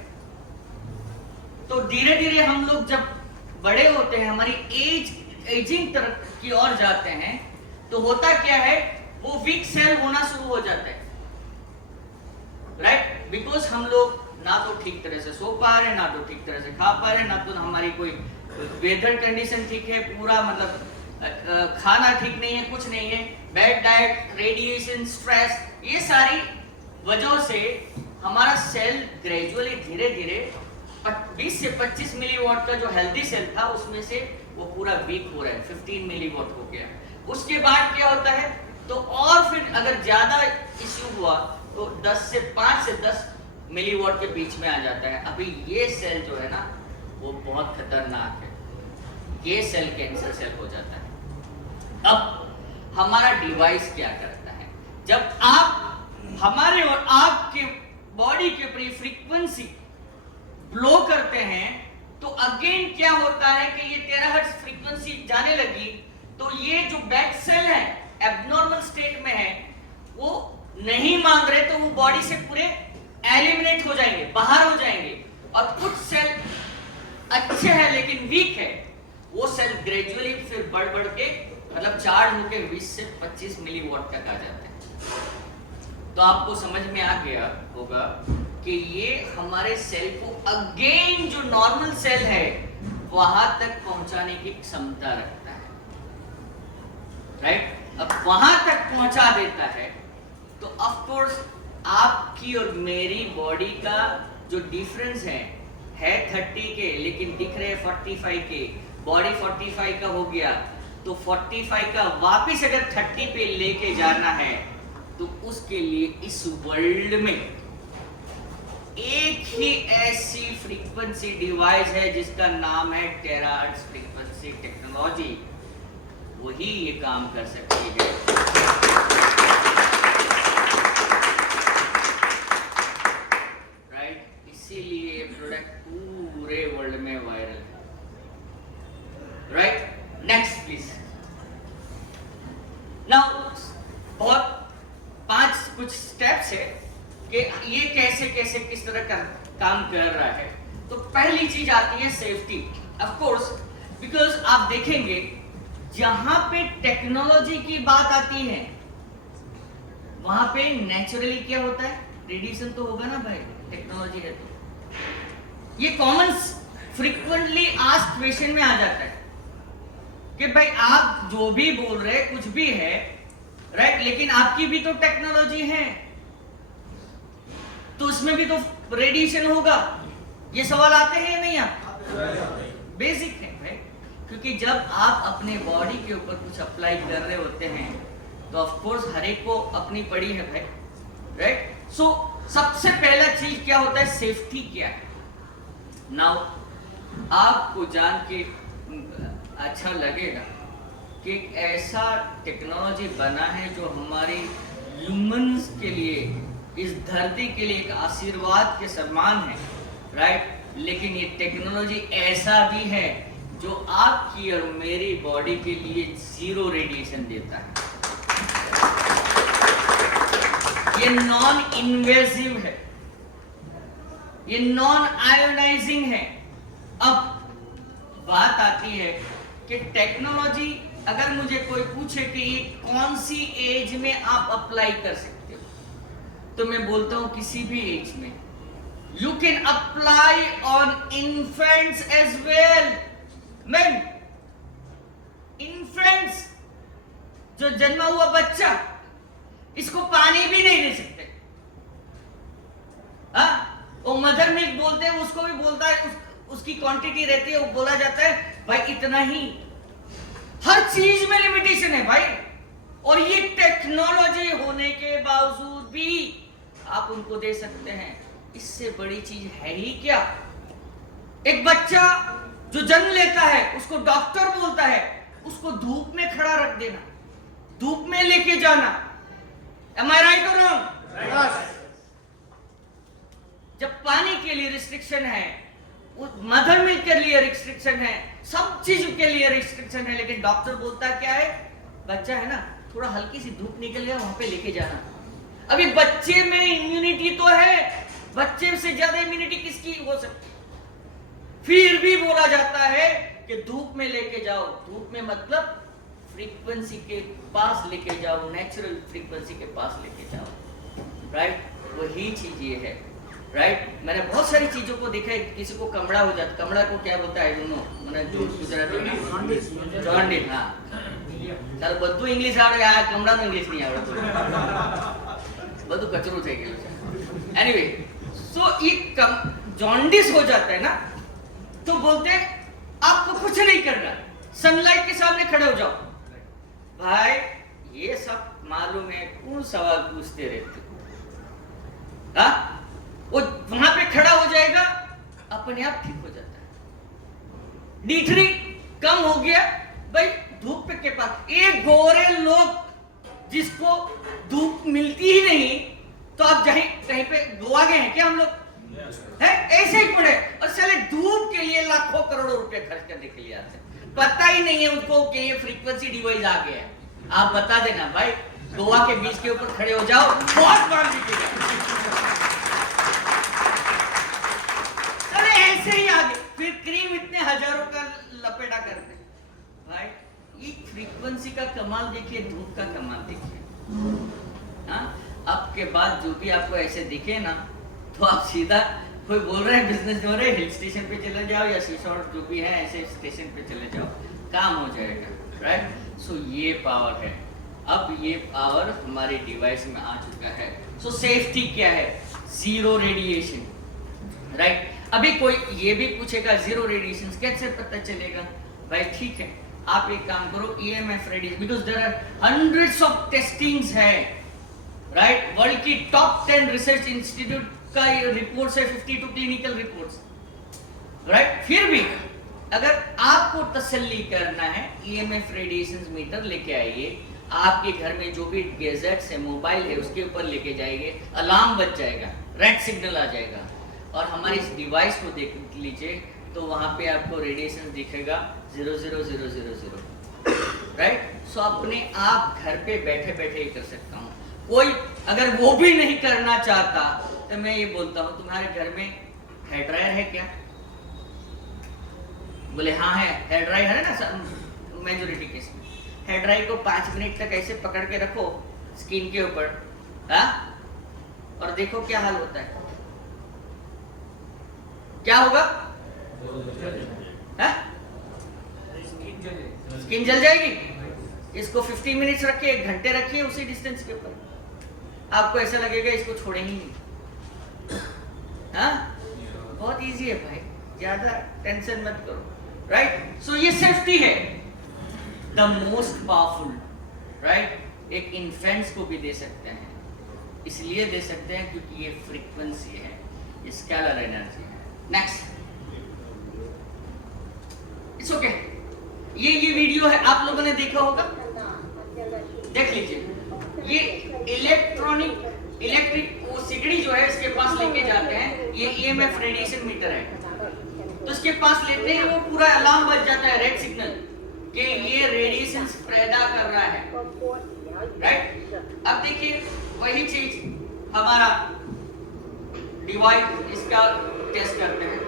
तो धीरे धीरे हम लोग जब बड़े होते हैं, हमारी एजिंग तरफ की ओर जाते हैं, तो होता क्या है वो वीक सेल होना शुरू हो जाता है, राइट? बिकॉज हम लोग ना तो ठीक तरह से सो पा रहे हैं, ना तो ठीक तरह से खा पा रहे हैं, ना तो हमारी कोई वेदर कंडीशन ठीक है, पूरा मतलब खाना ठीक नहीं है, कुछ नहीं है, बैड डाइट, रेडिएशन, स्ट्रेस, ये सारी वजहों से हमारा सेल ग्रेजुअली धीरे धीरे 20 से 25 मिलीवॉट का जो हेल्दी सेल था उसमें से वो पूरा वीक हो रहा है, 15 मिलीवॉट हो गया। उसके बाद क्या होता है, तो और फिर अगर ज्यादा इश्यू हुआ तो 5 से 10 मिलीवॉट के बीच में आ जाता है। अभी ये सेल जो है ना वो बहुत खतरनाक है, ये सेल कैंसर सेल हो जाता है। अब हमारा डिवाइस क्या करता है, जब आप हमारे और आपके बॉडी के ऊपर फ्रीक्वेंसी ब्लो करते हैं तो अगेन क्या होता है कि ये टेराहर्ट्ज फ्रीक्वेंसी जाने लगी, तो ये जो बैड सेल है एब्नॉर्मल स्टेट में है, वो नहीं मान रहे, तो वो बॉडी से पूरे एलिमिनेट हो जाएंगे, बाहर हो जाएंगे। और कुछ सेल अच्छे हैं लेकिन वीक है, वो सेल ग्रेजुअली फिर बढ़ बढ़ के मतलब चार्ज होकर 20 से 25 मिलीवॉट तक आ जाते हैं। तो आपको समझ में आ गया होगा कि ये हमारे सेल को अगेन जो नॉर्मल सेल है वहां तक पहुंचाने की क्षमता रखता है, राइट? अब वहां तक पहुंचा देता है तो ऑफ कोर्स आपकी और मेरी बॉडी का जो डिफरेंस है 30 के, लेकिन दिख रहे 45 के, बॉडी 45 का हो गया, तो 45 का वापस अगर 30 पे लेके जाना है तो उसके लिए इस वर्ल्ड में एक ही ऐसी फ्रीक्वेंसी डिवाइस है जिसका नाम है टेराहर्ट्ज फ्रीक्वेंसी टेक्नोलॉजी, वही ये काम कर सकती है। राइट? इसीलिए ये प्रोडक्ट पूरे वर्ल्ड में वायरल है। राइट? Next please. नाउ बहुत 5 कुछ स्टेप्स है कि ये कैसे कैसे किस तरह का काम कर रहा है। तो पहली चीज आती है सेफ्टी, ऑफ कोर्स, बिकॉज आप देखेंगे जहां पे टेक्नोलॉजी की बात आती है वहां पे नेचुरली क्या होता है, रेडिएशन तो होगा ना भाई, टेक्नोलॉजी है तो। ये कॉमन फ्रीक्वेंटली आस्क्ड क्वेश्चन में आ जाता है कि भाई आप जो भी बोल रहे कुछ भी है, राइट, लेकिन आपकी भी तो टेक्नोलॉजी है, तो उसमें भी तो रेडिएशन होगा। ये सवाल आते हैं या नहीं? आप बेसिक है भाई, क्योंकि जब आप अपने बॉडी के ऊपर कुछ अप्लाई कर रहे होते हैं तो ऑफ कोर्स हर एक को अपनी पड़ी है भाई, राइट? सो सबसे पहला चीज क्या होता है, सेफ्टी क्या है। नाउ आपको जान के अच्छा लगेगा कि ऐसा टेक्नोलॉजी बना है जो हमारे ह्यूमंस के लिए, इस धरती के लिए एक आशीर्वाद के समान है, राइट? लेकिन ये टेक्नोलॉजी ऐसा भी है जो आपकी और मेरी बॉडी के लिए 0 रेडिएशन देता है। ये नॉन इन्वेसिव है, ये नॉन आयोनाइजिंग है। अब बात आती है कि टेक्नोलॉजी, अगर मुझे कोई पूछे कि ये कौन सी एज में आप अप्लाई कर सकते हो, तो मैं बोलता हूं किसी भी एज में। You can apply on infants as well. Man, infants, जो जन्मा हुआ बच्चा, इसको पानी भी नहीं दे सकते। वो मदर मिल्क बोलते हैं, उसको भी बोलता है, उसकी क्वांटिटी रहती है, वो बोला जाता है भाई इतना ही। हर चीज में लिमिटेशन है भाई, और ये टेक्नोलॉजी होने के बावजूद भी आप उनको दे सकते हैं। इससे बड़ी चीज है ही क्या? एक बच्चा जो जन्म लेता है उसको डॉक्टर बोलता है उसको धूप में खड़ा रख देना, धूप में लेके जाना। Am I right or wrong? Right. जब पानी के लिए रिस्ट्रिक्शन है, मदर मिल्क के लिए रिस्ट्रिक्शन है, सब चीज के लिए रिस्ट्रिक्शन है, लेकिन डॉक्टर बोलता क्या है, बच्चा है ना, थोड़ा हल्की सी धूप निकल गया, वहां पे लेके जाना। अभी बच्चे में इम्यूनिटी तो है, बच्चे से ज्यादा इम्यूनिटी किसकी हो सकती, फिर भी बोला जाता है कि धूप में लेके जाओ। धूप में मतलब फ्रीक्वेंसी के पास लेके जाओ, नेचुरल फ्रीक्वेंसी के पास लेके जाओ, राइट? वही चीज ये है, राइट? मैंने बहुत सारी चीजों को देखा है, किसी को कमड़ा हो जाता, कमड़ा को क्या बोलता है दोनों, मैंने जो गुजराती में जॉन्डिस, हाँ ચાલ બધું ઇંગ્લિશ આવડે, આ કમડાનું ઇંગ્લિશ નહીં આવડતું, બધું કચરું થઈ ગયું છે। એનીવે, सो ये जॉन्डिस हो जाता है ना, तो बोलते हैं आपको कुछ नहीं करना, सनलाइट के सामने खड़े हो जाओ। भाई ये सब मालूम है, कौन सवाल पूछते रहते, हाँ? वो वहां पे खड़ा हो जाएगा, अपने आप ठीक हो जाता है। D3 कम हो गया भाई, धूप के पास एक गोरे लोग जिसको धूप मिलती ही नहीं, तो आप कहीं पे गोवा गए हैं क्या हम लोग? है ऐसे ही पड़े और साले धूप के लिए लाखों करोड़ों रुपए खर्च करने के लिए आते, पता ही नहीं है उनको कि ये फ्रीक्वेंसी डिवाइस आ गया है। आप बता देना भाई, गोवा के बीच के ऊपर खड़े हो जाओ, बहुत मार दीजिएगा, चले ऐसे ही आगे, फिर क्रीम इतने हजारों का लपेटा करते। भाई ये फ्रीक्वेंसी का कमाल देखिए, धूप का कमाल देखिए। हाँ, अब के बाद जो भी आपको ऐसे दिखे ना, तो आप सीधा, कोई बोल रहा है बिजनेस हो रहे, हिल स्टेशन पे चले जाओ या सीशोर जो भी है ऐसे स्टेशन पे चले जाओ, काम हो जाएगा, राइट? सो ये पावर है। अब ये पावर हमारे डिवाइस में आ चुका है। सो सेफ्टी क्या है? Zero radiation, right? अभी कोई ये भी पूछेगा जीरो रेडिएशन कैसे पता चलेगा? भाई ठीक है, आप एक काम करो, EMF radiation, because there are hundreds of testings है, राइट? वर्ल्ड की टॉप 10 रिसर्च इंस्टीट्यूट का ये रिपोर्ट्स है, 52 क्लिनिकल रिपोर्ट्स, राइट? फिर भी अगर आपको तसल्ली करना है, EMF रेडिएशन मीटर लेके आइए, आपके घर में जो भी गैजेट्स है, मोबाइल है, उसके ऊपर लेके जाएंगे, अलार्म बज जाएगा, रेड सिग्नल आ जाएगा, और हमारे इस डिवाइस को देख लीजिए तो वहां पे आपको रेडिएशन दिखेगा 00000, राइट? सो अपने आप घर पे बैठे बैठे ही कर सकता हूँ। कोई अगर वो भी नहीं करना चाहता तो मैं ये बोलता हूँ, तुम्हारे घर में हेयर ड्रायर है क्या? बोले हाँ है, हेयर ड्रायर है ना मेजोरिटी केस में। हेयर ड्रायर को 5 मिनट तक ऐसे पकड़ के रखो स्किन के ऊपर, हाँ, और देखो क्या हाल होता है, क्या होगा? हाँ? स्किन जल जाएगी। इसको 15 मिनट्स रखिए, 1 घंटे रखिए उसी डिस्टेंस के ऊपर, आपको ऐसा लगेगा इसको छोड़े ही नहीं। हाँ, बहुत इजी है भाई, ज्यादा टेंशन मत करो, राइट? सो ये सेफ्टी है, द मोस्ट पावरफुल, राइट? एक इन्फेंट्स को भी दे सकते हैं, इसलिए दे सकते हैं क्योंकि ये फ्रीक्वेंसी है, ये स्केलर एनर्जी है। Next, it's okay. ये वीडियो है, आप लोगों ने देखा होगा, देख लीजिए। ये इलेक्ट्रिक वो सिगड़ी जो है इसके पास लेके जाते हैं, ये EMF रेडिएशन मीटर है, तो इसके पास लेते हैं, वो पूरा अलार्म बज जाता है, रेड सिग्नल, कि ये रेडिएशन पैदा कर रहा है, राइट? अब देखिए वही चीज हमारा डिवाइस, इसका टेस्ट करते हैं।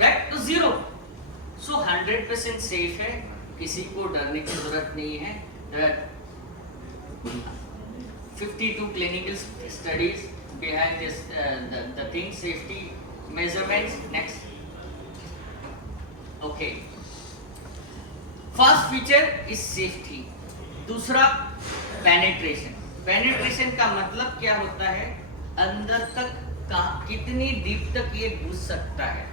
राइट, तो 0, सो 100% सेफ है, किसी को डरने की जरूरत नहीं है। 52 clinical studies behind this the thing, safety measurements. Next, okay, first feature is safety। दूसरा penetration। penetration का मतलब क्या होता है? अंदर तक कितनी डीप तक ये घुस सकता है,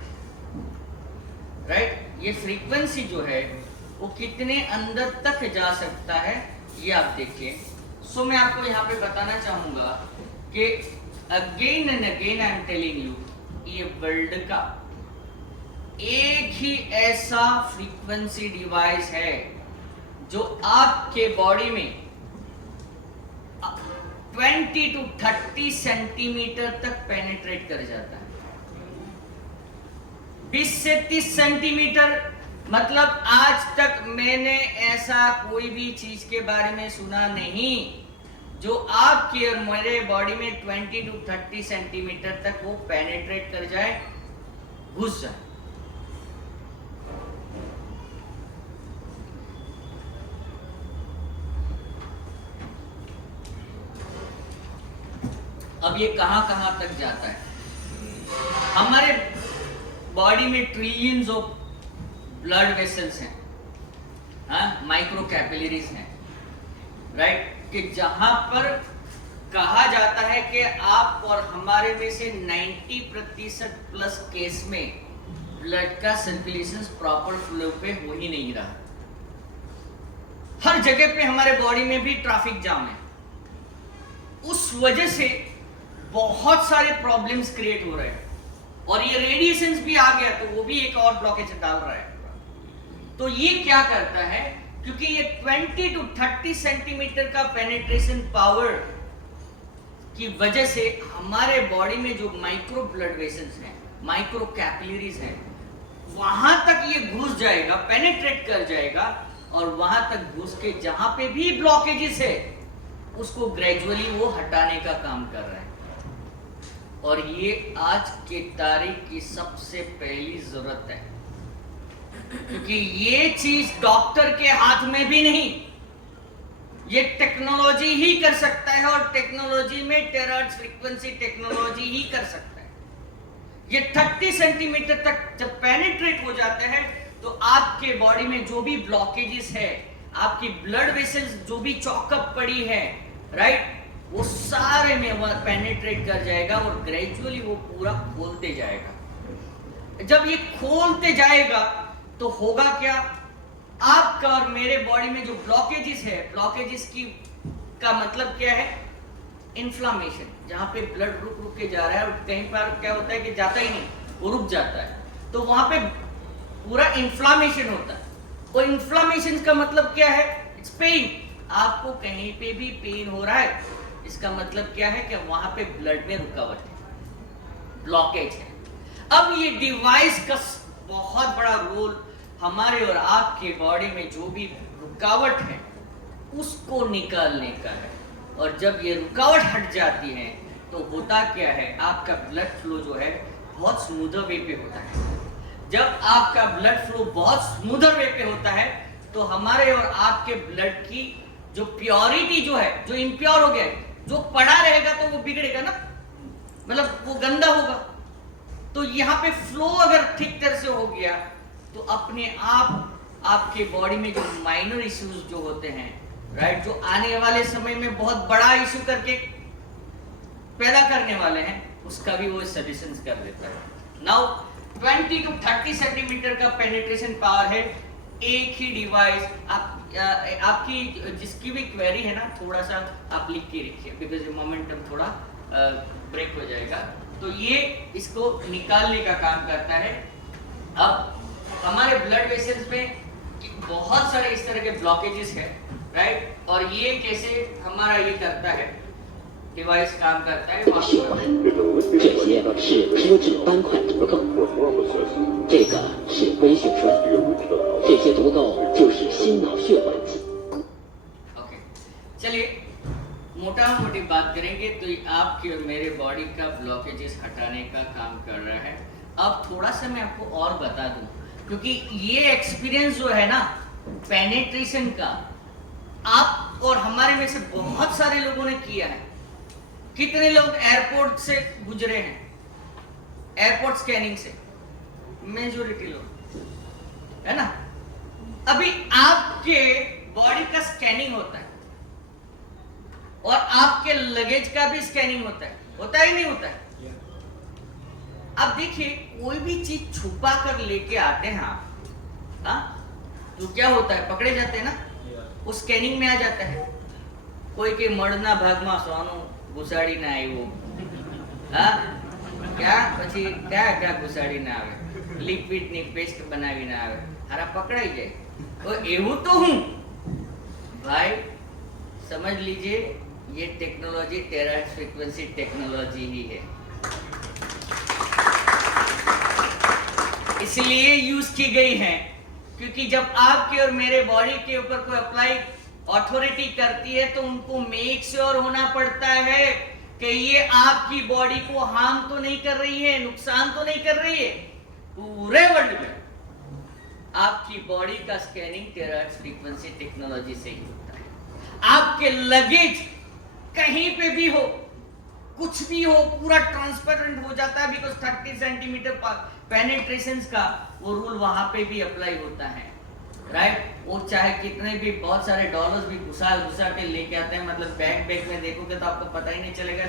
राइट? ये फ्रीक्वेंसी जो है वो कितने अंदर तक जा सकता है, ये आप देखिए। सो मैं आपको यहाँ पे बताना चाहूंगा कि again and again I am telling you, ये वर्ल्ड का एक ही ऐसा फ्रीक्वेंसी डिवाइस है जो आपके बॉडी में 20 to 30 सेंटीमीटर तक पेनिट्रेट कर जाता है। 20 से 30 सेंटीमीटर, मतलब आज तक मैंने ऐसा कोई भी चीज के बारे में सुना नहीं जो आपकी और मेरे बॉडी में 20 to 30 सेंटीमीटर तक वो पेनिट्रेट कर जाए, घुस जाए। अब ये कहां कहां तक जाता है? हमारे बॉडी में ट्रिलियंस ऑफ ब्लड वेसल्स हैं, हाँ, माइक्रो कैपिलरीज हैं, राइट, कि जहां पर कहा जाता है कि आप और हमारे में से 90% प्लस केस में ब्लड का सर्कुलेशन प्रॉपर फ्लो पे हो ही नहीं रहा। हर जगह पे हमारे बॉडी में भी ट्रैफिक जाम है, उस वजह से बहुत सारे प्रॉब्लम्स क्रिएट हो रहे हैं, और ये रेडिएशंस भी आ गया तो वो भी एक और ब्लॉकेज डाल रहा है। तो ये क्या करता है, क्योंकि ये 20 to 30 सेंटीमीटर का पेनिट्रेशन पावर की वजह से हमारे बॉडी में जो माइक्रो ब्लड वेसल्स हैं, माइक्रो कैपिलरीज हैं, वहां तक ये घुस जाएगा, पेनिट्रेट कर जाएगा, और वहां तक घुस के जहां पे भी ब्लॉकेजेस है उसको ग्रेजुअली वो हटाने का काम कर रहा है। और ये आज के तारीख की सबसे पहली जरूरत है, क्योंकि ये चीज डॉक्टर के हाथ में भी नहीं, ये टेक्नोलॉजी ही कर सकता है, और टेक्नोलॉजी में टेराहर्ट्ज फ्रीक्वेंसी टेक्नोलॉजी ही कर सकता है। ये 30 सेंटीमीटर तक जब पेनिट्रेट हो जाता है तो आपके बॉडी में जो भी ब्लॉकेजेस है, आपकी ब्लड वेसल्स जो भी चौकअप पड़ी है, राइट, वो सारे में वो पेनिट्रेट कर जाएगा और ग्रेजुअली वो पूरा खोलते जाएगा। जब ये खोलते जाएगा तो होगा क्या, आपका और मेरे बॉडी में जो ब्लॉकेजेस है, ब्लॉकेजेस की का मतलब क्या है, इन्फ्लामेशन, जहां पे ब्लड रुक रुक के जा रहा है, और कहीं पर क्या होता है कि जाता ही नहीं, वो रुक जाता है, तो वहां पे पूरा इन्फ्लामेशन होता है। और इन्फ्लामेशन का मतलब क्या है, इट्स पेन। आपको कहीं पे भी पेन हो रहा है, इसका मतलब क्या है कि वहां पे ब्लड में रुकावट है, ब्लॉकेज है। अब ये डिवाइस का बहुत बड़ा रोल हमारे और आपके बॉडी में जो भी रुकावट है उसको निकालने का है, और जब ये रुकावट हट जाती है तो होता क्या है, आपका ब्लड फ्लो जो है बहुत स्मूदर वे पे होता है। जब आपका ब्लड फ्लो बहुत स्मूदर वे पे होता है तो हमारे और आपके ब्लड की जो प्योरिटी जो है, जो इम्प्योर हो गया है, जो पड़ा रहेगा तो वो बिगड़ेगा ना, मतलब वो गंदा होगा। तो यहाँ पे फ्लो अगर ठीक तरह से हो गया तो अपने आप आपके बॉडी में जो माइनर इश्यूज जो होते हैं, राइट, जो आने वाले समय में बहुत बड़ा इशू करके पैदा करने वाले हैं, उसका भी वो सॉल्यूशन कर देता है। नाउ 20 to 30 सेंटीमीटर का पेनिट्रेशन पावर है, एक ही डिवाइस। आपकी जिसकी भी क्वेरी है ना, थोड़ा सा आप लिख के रखिए, बिकॉज मोमेंटम थोड़ा ब्रेक हो जाएगा। तो ये इसको निकालने का काम करता है। अब हमारे ब्लड वेसल्स में बहुत सारे इस तरह के ब्लॉकेजेस है, राइट, और ये कैसे हमारा ये करता है, डिवाइस काम करता है। 血管，这些是脂质斑块毒垢，这个是微血栓，这些毒垢就是心脑血管疾。ओके, चलिए मोटा मोटी बात करेंगे तो आपकी और मेरे बॉडी का ब्लॉकेजेस हटाने का काम कर रहा है। अब थोड़ा सा मैं आपको और बता दूं, क्योंकि ये एक्सपीरियंस जो है ना पेनिट्रेशन का, आप और हमारे में से बहुत सारे लोगों ने किया है। कितने लोग एयरपोर्ट से गुजरे हैं, एयरपोर्ट स्कैनिंग से, मेजॉरिटी लोग, है ना। अभी आपके बॉडी का स्कैनिंग होता है और आपके लगेज का भी स्कैनिंग होता है ही नहीं होता है। अब देखिए, कोई भी चीज छुपा कर लेके आते हैं आप, हाँ, तो क्या होता है, पकड़े जाते हैं ना, वो स्कैनिंग में आ जाता है। कोई के मड़ना भागमा सोनू घुसाड़ी ना આવ્યો, હા, क्या પછી क्या क्या घुसाड़ी ना આવે, लिक्विड ની पेस्ट बनावी ना આવે, हारा पकड़ाई जाए। तो એવું तो हूं भाई, समझ लीजिए ये टेक्नोलॉजी टेराहर्ट्ज फ्रीक्वेंसी टेक्नोलॉजी ही है, इसलिए यूज की गई है। क्योंकि जब आपके और मेरे बॉडी के ऊपर कोई अप्लाई अथॉरिटी करती है तो उनको मेक श्योर होना पड़ता है कि ये आपकी बॉडी को हार्म तो नहीं कर रही है, नुकसान तो नहीं कर रही है। पूरे वर्ल्ड में आपकी बॉडी का स्कैनिंग टेराहर्ट्ज फ्रीक्वेंसी टेक्नोलॉजी से ही होता है। आपके लगेज कहीं पे भी हो, कुछ भी हो, पूरा ट्रांसपेरेंट हो जाता है, बिकॉज 30 सेंटीमीटर पेनिट्रेशन का वो रूल वहां पे भी अप्लाई होता है, राइट। वो चाहे कितने भी बहुत सारे डॉलर्स भी घुसा के लेके आते हैं, मतलब बैग में देखोगे तो आपको पता ही नहीं चलेगा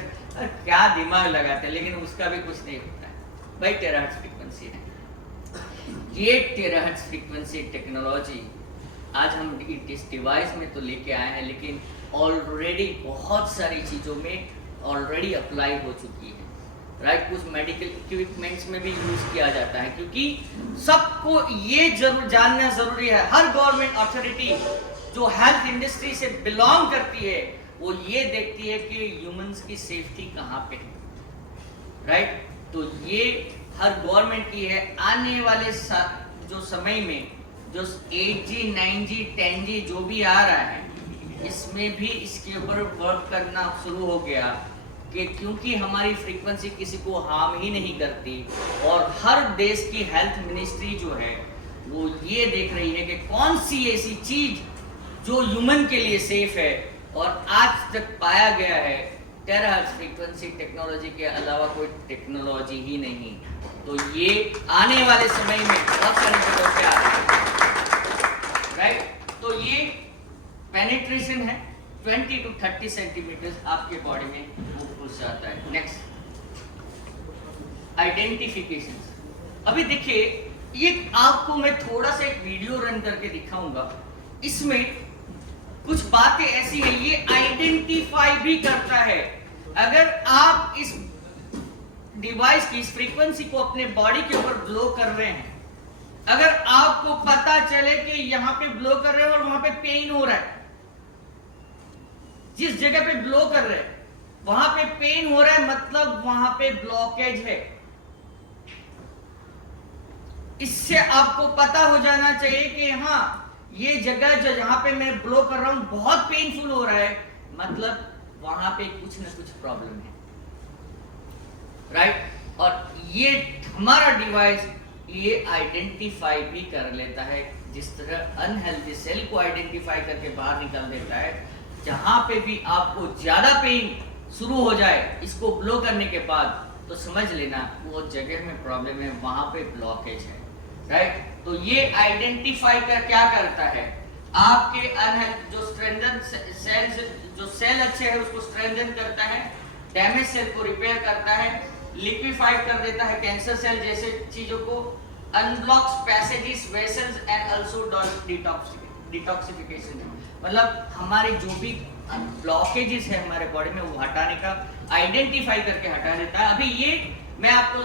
क्या दिमाग लगाते हैं, लेकिन उसका भी कुछ नहीं होता है भाई। टेराहर्ट्ज फ्रीक्वेंसी है ये। टेराहर्ट्ज फ्रीक्वेंसी टेक्नोलॉजी आज हम इस डिवाइस में तो लेके आए हैं, लेकिन ऑलरेडी बहुत सारी चीजों में ऑलरेडी अप्लाई हो चुकी है, राइट। कुछ मेडिकल इक्विपमेंट्स में भी यूज किया जाता है, क्योंकि सबको ये जरूर जानना जरूरी है। हर गवर्नमेंट अथॉरिटी जो हेल्थ इंडस्ट्री से बिलोंग करती है वो ये देखती है कि ह्यूमंस की सेफ्टी कहाँ पे है, राइट। तो ये हर गवर्नमेंट की है। आने वाले जो समय में जो 8G 9G 10G जो भी आ रहा है, इसमें भी इसके ऊपर वर्क करना शुरू हो गया कि क्योंकि हमारी फ्रीक्वेंसी किसी को हार्म ही नहीं करती, और हर देश की हेल्थ मिनिस्ट्री जो है वो ये देख रही है कि कौन सी ऐसी चीज जो ह्यूमन के लिए सेफ है, और आज तक पाया गया है टेराहर्ट्ज फ्रीक्वेंसी टेक्नोलॉजी के अलावा कोई टेक्नोलॉजी ही नहीं। तो ये आने वाले समय में बहुत सारी जगह पे आ रहा है, राइट। तो ये पेनिट्रेशन है 20 to 30 सेंटीमीटर आपके बॉडी में वो घुस जाता है। Next, identification. अभी देखिए, ये आपको मैं थोड़ा सा एक वीडियो रन करके दिखाऊंगा। इसमें कुछ बातें ऐसी है, ये आइडेंटिफाई भी करता है। अगर आप इस डिवाइस की इस फ्रीक्वेंसी को अपने बॉडी के ऊपर ब्लो कर रहे हैं, अगर आपको पता चले कि यहां पे ब्लो कर रहे हो और वहां पे पेन हो रहा है, जिस जगह पे ब्लो कर रहे हैं वहां पे पेन हो रहा है, मतलब वहां पे ब्लॉकेज है। इससे आपको पता हो जाना चाहिए कि हाँ, ये जगह जो जहां पे मैं ब्लो कर रहा हूं बहुत पेनफुल हो रहा है, मतलब वहां पे कुछ ना कुछ प्रॉब्लम है, राइट। और ये हमारा डिवाइस ये आइडेंटिफाई भी कर लेता है, जिस तरह अनहेल्दी सेल को आइडेंटिफाई करके बाहर निकाल देता है। जहां पे भी आपको ज्यादा पेन शुरू हो जाए इसको ब्लो करने के बाद, तो समझ लेना वो जगह में प्रॉब्लम है, वहां पे ब्लॉकेज है, राइट। तो ये आइडेंटिफाई कर क्या करता है, आपके अनहेल्दी जो स्ट्रेंथन सेल्स, जो सेल अच्छे है उसको स्ट्रेंथन करता है, डैमेज सेल को रिपेयर करता है, लिक्विफाइड कर देता है कैंसर सेल जैसे चीजों को, unblocks passages vessels and also detoxification. मतलब हमारे जो भी ब्लॉकेजेस है हमारे बॉडी में वो हटाने का, आइडेंटिफाई करके हटा देता है। अभी ये मैं आपको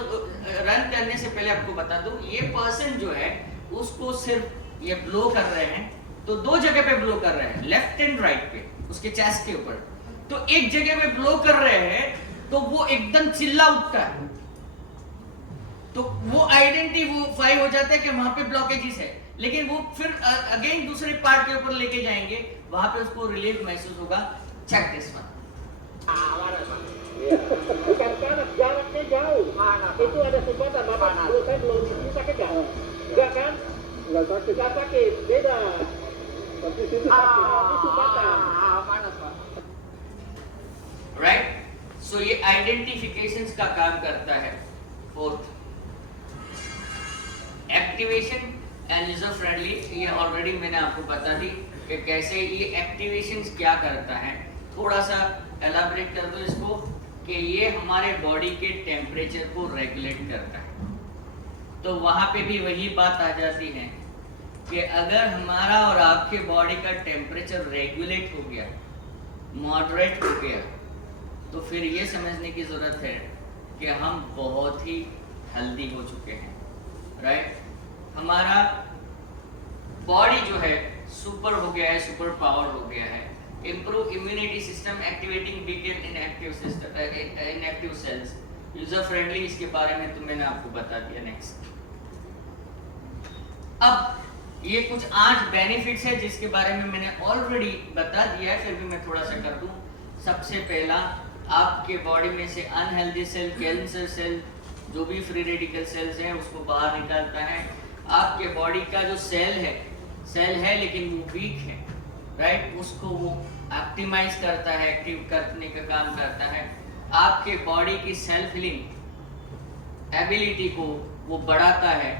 रन करने से पहले आपको बता दूं, ये पर्सन जो है उसको सिर्फ ये ब्लो कर रहे हैं, तो दो जगह पे ब्लो कर रहे हैं, लेफ्ट एंड राइट पे, उसके चेस्ट के ऊपर। तो एक जगह पे ब्लो कर रहे हैं तो वो एकदम चिल्ला उठता है, तो वो आइडेंटिफाई हो जाता है कि वहां पे ब्लॉकेजेस है। लेकिन वो फिर अगेन दूसरे पार्ट के ऊपर लेके जाएंगे, वहां पे उसको रिलीफ महसूस होगा। Check this one. Bukan panas, jaraknya jauh. Panas. Itu ada sumbatan, Bapak. Saya belum sakit nggak? Enggak kan? Nggak sakit. Nggak sakit, beda. Tapi itu sakit. Itu sumbatan. Panas, Pak. Right. So ये identifications का काम करता है। Fourth, activation and user friendly. ये already मैंने आपको बता दी कि कैसे ये एक्टिवेशंस क्या करता है। थोड़ा सा एलाबरेट कर दो इसको कि ये हमारे बॉडी के टेम्परेचर को रेगुलेट करता है। तो वहां पे भी वही बात आ जाती है कि अगर हमारा और आपके बॉडी का टेम्परेचर रेगुलेट हो गया, मॉडरेट हो गया, तो फिर ये समझने की जरूरत है कि हम बहुत ही हेल्दी हो चुके हैं, राइट। हमारा बॉडी जो है सुपर हो गया है, सुपर पावर हो गया है। Improve immunity system, activating weakened inactive system, inactive cells, user friendly, इसके बारे में तो मैंने आपको बता दिया। नेक्स्ट, अब ये कुछ 8 बेनिफिट्स है जिसके बारे में मैंने ऑलरेडी बता दिया है, फिर भी मैं थोड़ा सा कर दूं। सबसे पहला, आपके बॉडी में से अनहेल्दी सेल, कैंसर सेल, जो भी फ्री रेडिकल सेल्स हैं उसको बाहर निकालता है। आपके बॉडी का जो सेल है लेकिन वो वीक है, राइट, उसको वो ऑप्टिमाइज करता है, एक्टिव करने का काम करता है। आपके बॉडी की सेल्फ हीलिंग एबिलिटी को वो बढ़ाता है,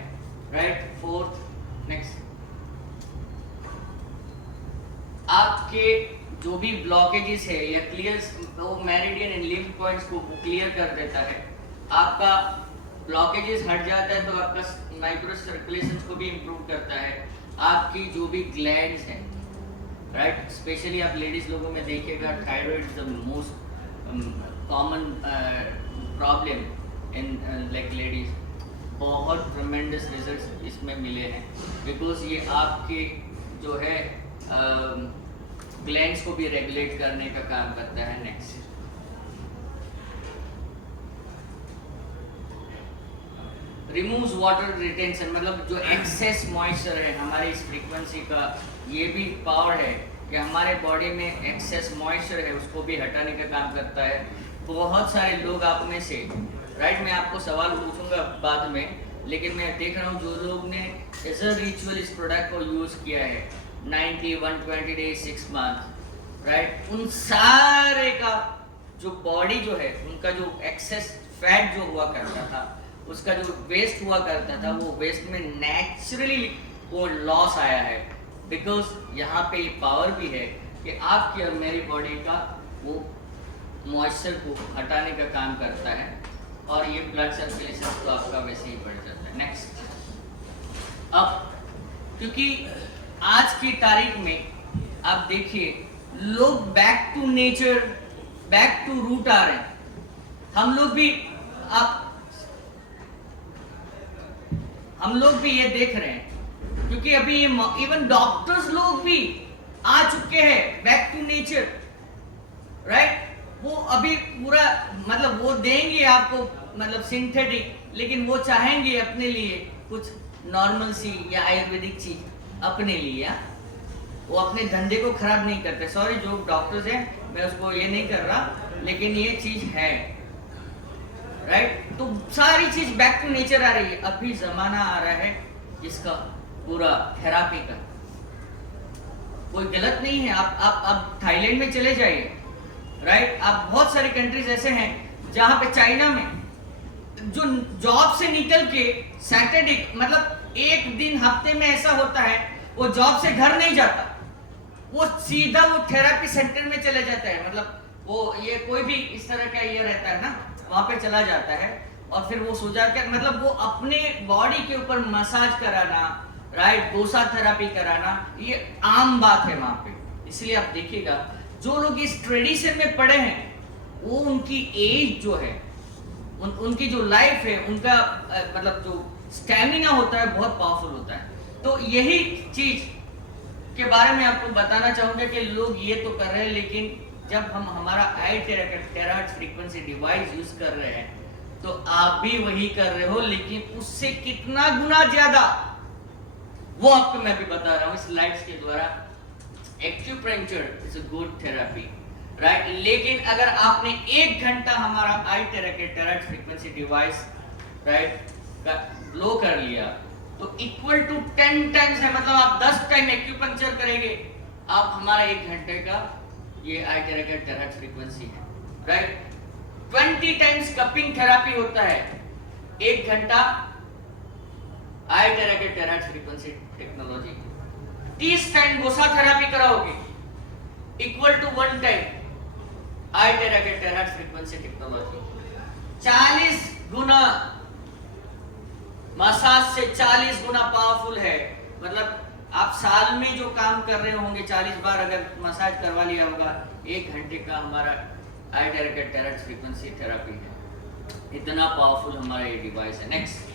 राइट। फोर्थ, नेक्स्ट, आपके जो भी ब्लॉकेजेस है या क्लियर वो मेरिडियन एंड लिम्फ पॉइंट्स को क्लियर कर देता है। आपका ब्लॉकेजेस हट जाता है तो आपका माइक्रो सर्कुलेशन को भी इम्प्रूव करता है। आपकी जो भी ग्लैंड्स हैं, राइट, स्पेशली आप लेडीज लोगों में देखिएगा, thyroid is the most common problem in like ladies. बहुत ट्रेमेंडस रिजल्ट्स इसमें मिले हैं, बिकॉज ये आपके जो है ग्लैंड्स को भी रेगुलेट करने का काम करता है। नेक्स्ट, रिमूव्स वाटर रिटेंशन, मतलब जो एक्सेस मॉइस्चर है हमारी इस फ्रीक्वेंसी का, ये भी पावर है कि हमारे बॉडी में एक्सेस मॉइस्चर है उसको भी हटाने का काम करता है। बहुत सारे लोग आप में से, राइट, मैं आपको सवाल पूछूंगा बाद में, लेकिन मैं देख रहा हूँ जो लोग ने एज अ रिचुअल इस प्रोडक्ट को यूज किया है 90, 120 डेज, 6 मंथ, राइट, उन सारे का जो बॉडी जो है उनका जो एक्सेस फैट जो हुआ करता था, उसका जो वेस्ट हुआ करता था, वो वेस्ट में नेचुरली वो लॉस आया है। बिकॉज यहाँ पे ये पावर भी है कि आपकी और मेरी बॉडी का वो मॉइस्चर को हटाने का काम करता है, और ये ब्लड सर्कुलेशन तो आपका वैसे ही बढ़ जाता है। नेक्स्ट, अब क्योंकि आज की तारीख में आप देखिए लोग back to nature, back to root आ रहे हैं। हम लोग भी ये देख रहे हैं, क्योंकि अभी ये इवन डॉक्टर्स लोग भी आ चुके हैं बैक टू नेचर, राइट। वो अभी पूरा मतलब वो देंगे आपको मतलब सिंथेटिक, लेकिन वो चाहेंगे अपने लिए कुछ नॉर्मल सी या आयुर्वेदिक चीज अपने लिए, या वो अपने धंधे को खराब नहीं करते। सॉरी जो डॉक्टर्स हैं, मैं उसको ये नहीं कर रहा, लेकिन ये चीज है, राइट। तो सारी चीज बैक टू नेचर आ रही है। अभी जमाना आ रहा है इसका पूरा थेरापी का, कोई गलत नहीं है। आप थाईलैंड में चले जाइए, राइट, आप बहुत सारे कंट्रीज ऐसे हैं जहां पे, चाइना में, जो जॉब से निकल के सैटरडे मतलब एक दिन हफ्ते में ऐसा होता है वो जॉब से घर नहीं जाता, वो सीधा वो थेरापी सेंटर में चले जाता है। मतलब वो ये कोई भी इस तरह का ये रहता है ना, वहां पे चला जाता है और फिर वो सो जाकर मतलब वो अपने बॉडी के ऊपर मसाज कराना, राइट, डोसा थेरापी कराना, ये आम बात है वहां पे। इसलिए आप देखिएगा जो लोग इस ट्रेडिशन में पड़े हैं वो उनकी एज जो है, उनकी जो लाइफ है, उनका मतलब जो स्टैमिना होता है बहुत पावरफुल होता है। तो यही चीज के बारे में आपको बताना चाहूंगा कि लोग ये तो कर रहे हैं, लेकिन जब हम हमारा I terahertz frequency device use कर रहे हैं तो आप भी वही कर रहे हो, लेकिन उससे कितना गुना ज्यादा वो आपको मैं भी बता रहा हूँ इस स्लाइड्स के द्वारा। Acupressure is a good therapy, right, लेकिन अगर आपने 1 घंटा हमारा I terahertz frequency device, right, का लो कर लिया तो इक्वल टू 10 टाइम्स है, मतलब आप 10 टाइम एक्यूपंक्चर करेंगे, आप हमारा 1 घंटे का ये आई टेराहर्ट्ज फ्रीक्वेंसी है, राइट। 20 टाइम्स कपिंग थेरापी होता है, 1 घंटा I terahertz frequency technology. 30 time गोसा थेरापी कराओगे equal to 1 time I terahertz frequency technology. 40 गुना मसाज से 40 गुना पावरफुल है। मतलब आप साल में जो काम कर रहे होंगे 40 बार अगर मसाज करवा लिया होगा, 1 घंटे का हमारा आई टेराहर्ट्ज फ्रीक्वेंसी थेरापी है। इतना पावरफुल हमारा ये डिवाइस है। नेक्स्ट,